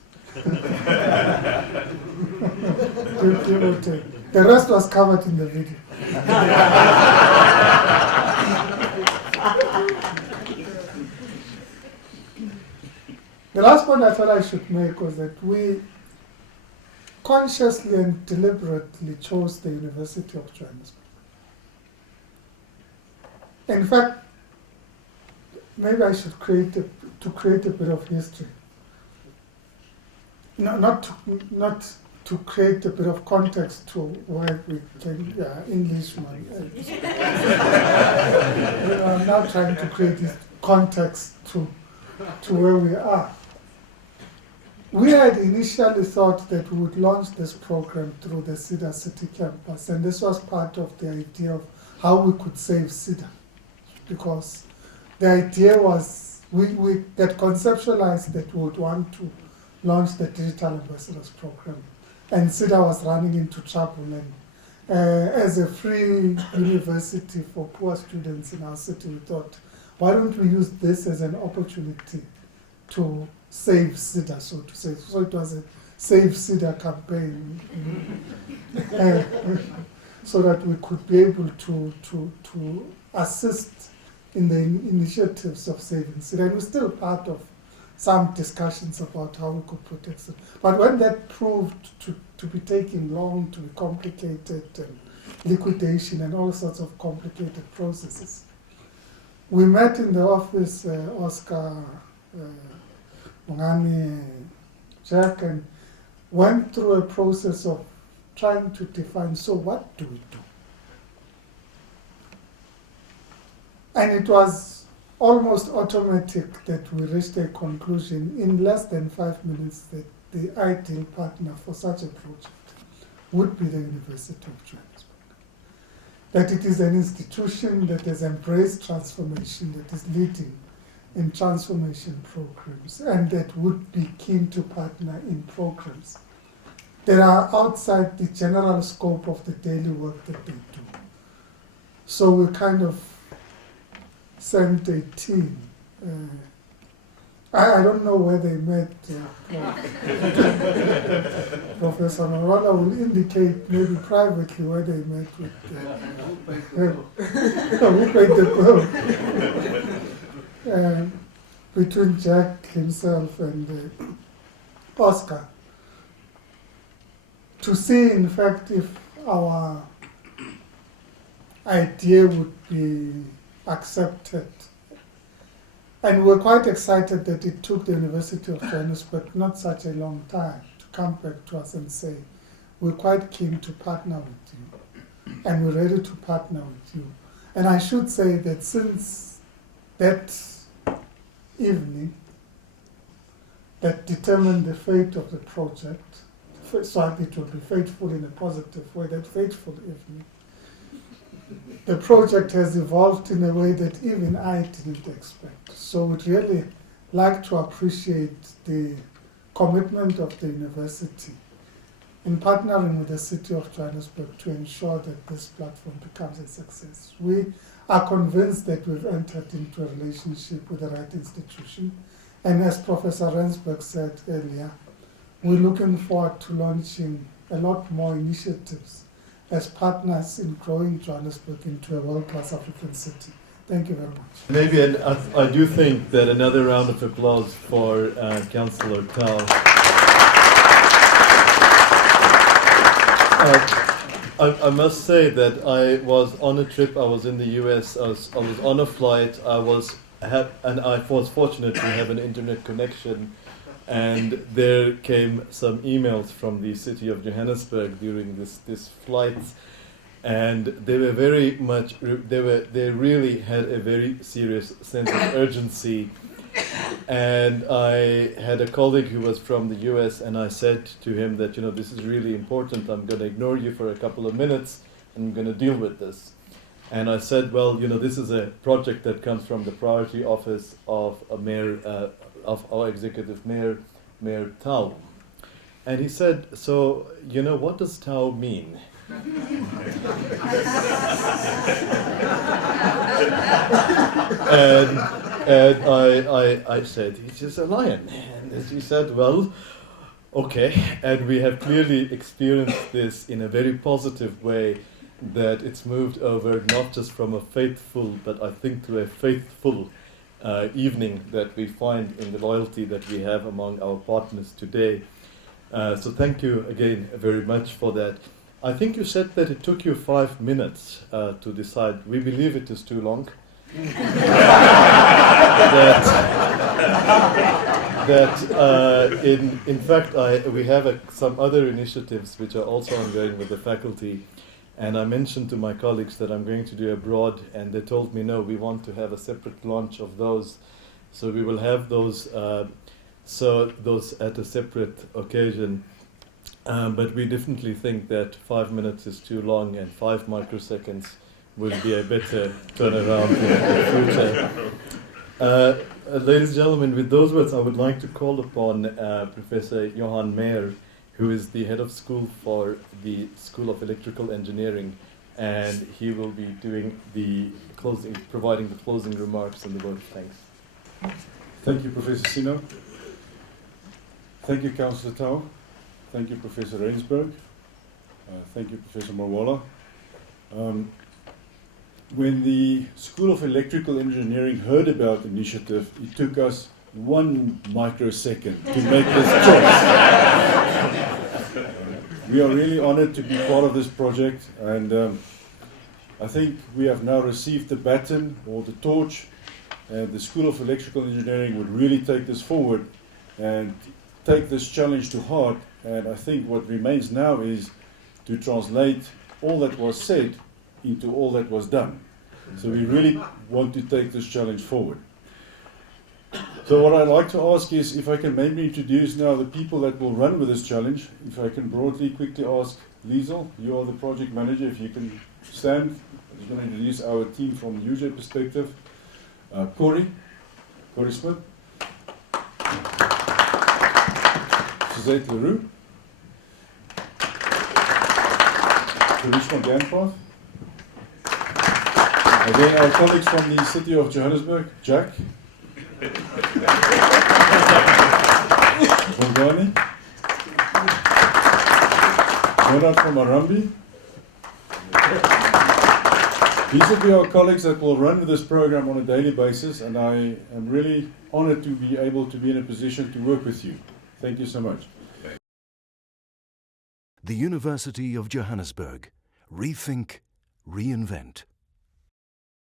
The rest was covered in the video. The last point I thought I should make was that we consciously and deliberately chose the University of Johannesburg. In fact, maybe I should create a bit of history. No, not to create a bit of context to where we came. Yeah, Englishman. I'm now trying to create this context to where we are. We had initially thought that we would launch this program through the Cedar City campus, and this was part of the idea of how we could save Cedar, because the idea was we had conceptualized that we would want to launch the Digital Ambassadors program, and Cedar was running into trouble, and as a free university for poor students in our city, we thought, why don't we use this as an opportunity to save Cedar, so to say. So it was a Save Cedar campaign, so that we could be able to assist in the initiatives of saving Cedar. And we're still part of some discussions about how we could protect it. But when that proved to be taking long, to be complicated, and liquidation and all sorts of complicated processes, we met in the office, Oscar, Mongani, Jack, and went through a process of trying to define, so what do we do? And it was almost automatic that we reached a conclusion in less than 5 minutes that the ideal partner for such a project would be the University of Johannesburg. That it is an institution that has embraced transformation, that is leading in transformation programs, and that would be keen to partner in programs that are outside the general scope of the daily work that they do. So we kind of sent a team. I don't know where they met. Professor Marwala will indicate maybe privately where they met with who played the between Jack himself and Oscar, to see in fact if our idea would be accepted. And we're quite excited that it took the University of Johannesburg not such a long time to come back to us and say, we're quite keen to partner with you, and we're ready to partner with you. And I should say that since that evening that determined the fate of the project, so it will be fateful in a positive way, that fateful evening, the project has evolved in a way that even I didn't expect. So we'd really like to appreciate the commitment of the university in partnering with the City of Johannesburg to ensure that this platform becomes a success. We are convinced that we've entered into a relationship with the right institution. And as Professor Rensburg said earlier, we're looking forward to launching a lot more initiatives as partners in growing Johannesburg into a world-class African city. Thank you very much. Maybe, and I do think that another round of applause for Chancellor Tau. I must say that I was on a trip. I was in the US. I was on a flight. And I was fortunate to have an internet connection. And there came some emails from the city of Johannesburg during this flight, and they were very much. They really had a very serious sense of urgency. And I had a colleague who was from the US, and I said to him that, this is really important. I'm going to ignore you for a couple of minutes, and I'm going to deal with this. And I said, well, this is a project that comes from the priority office of a mayor, of our executive mayor, Mayor Tau. And he said, so, what does Tau mean? And I said, he's just a lion. And he said, well, okay. And we have clearly experienced this in a very positive way, that it's moved over not just from a faithful, but I think to a faithful evening that we find in the loyalty that we have among our partners today. So thank you again very much for that. I think you said that it took you 5 minutes to decide. We believe it is too long. In fact, we have some other initiatives which are also ongoing with the faculty. And I mentioned to my colleagues that I'm going to do abroad, and they told me, no, we want to have a separate launch of those. So we will have those at a separate occasion. But we definitely think that 5 minutes is too long, and 5 microseconds will be a better turnaround in the future. Ladies and gentlemen, with those words, I would like to call upon Professor Johan Meyer, who is the head of school for the School of Electrical Engineering, and he will be doing providing the closing remarks and the vote of thanks. Thank you, Professor Sino. Thank you, Councillor Tau. Thank you, Professor Rensburg. Thank you, Professor Marwala. When the School of Electrical Engineering heard about the initiative, it took us 1 microsecond to make this choice. We are really honored to be part of this project, and I think we have now received the baton or the torch, and the School of Electrical Engineering would really take this forward and take this challenge to heart. And I think what remains now is to translate all that was said into all that was done. So we really want to take this challenge forward. So what I'd like to ask is if I can maybe introduce now the people that will run with this challenge. If I can broadly quickly ask Liesel, you are the project manager, if you can stand. I'm just going to introduce our team from the UJ perspective. Corey Smith. Suzette Leroux. Karishma Ganpath. Again, our colleagues from the city of Johannesburg, Jack. Bongani. Bernard from Arambi. These will be our colleagues that will run with this program on a daily basis, and I am really honored to be able to be in a position to work with you. Thank you so much. The University of Johannesburg. Rethink, reinvent.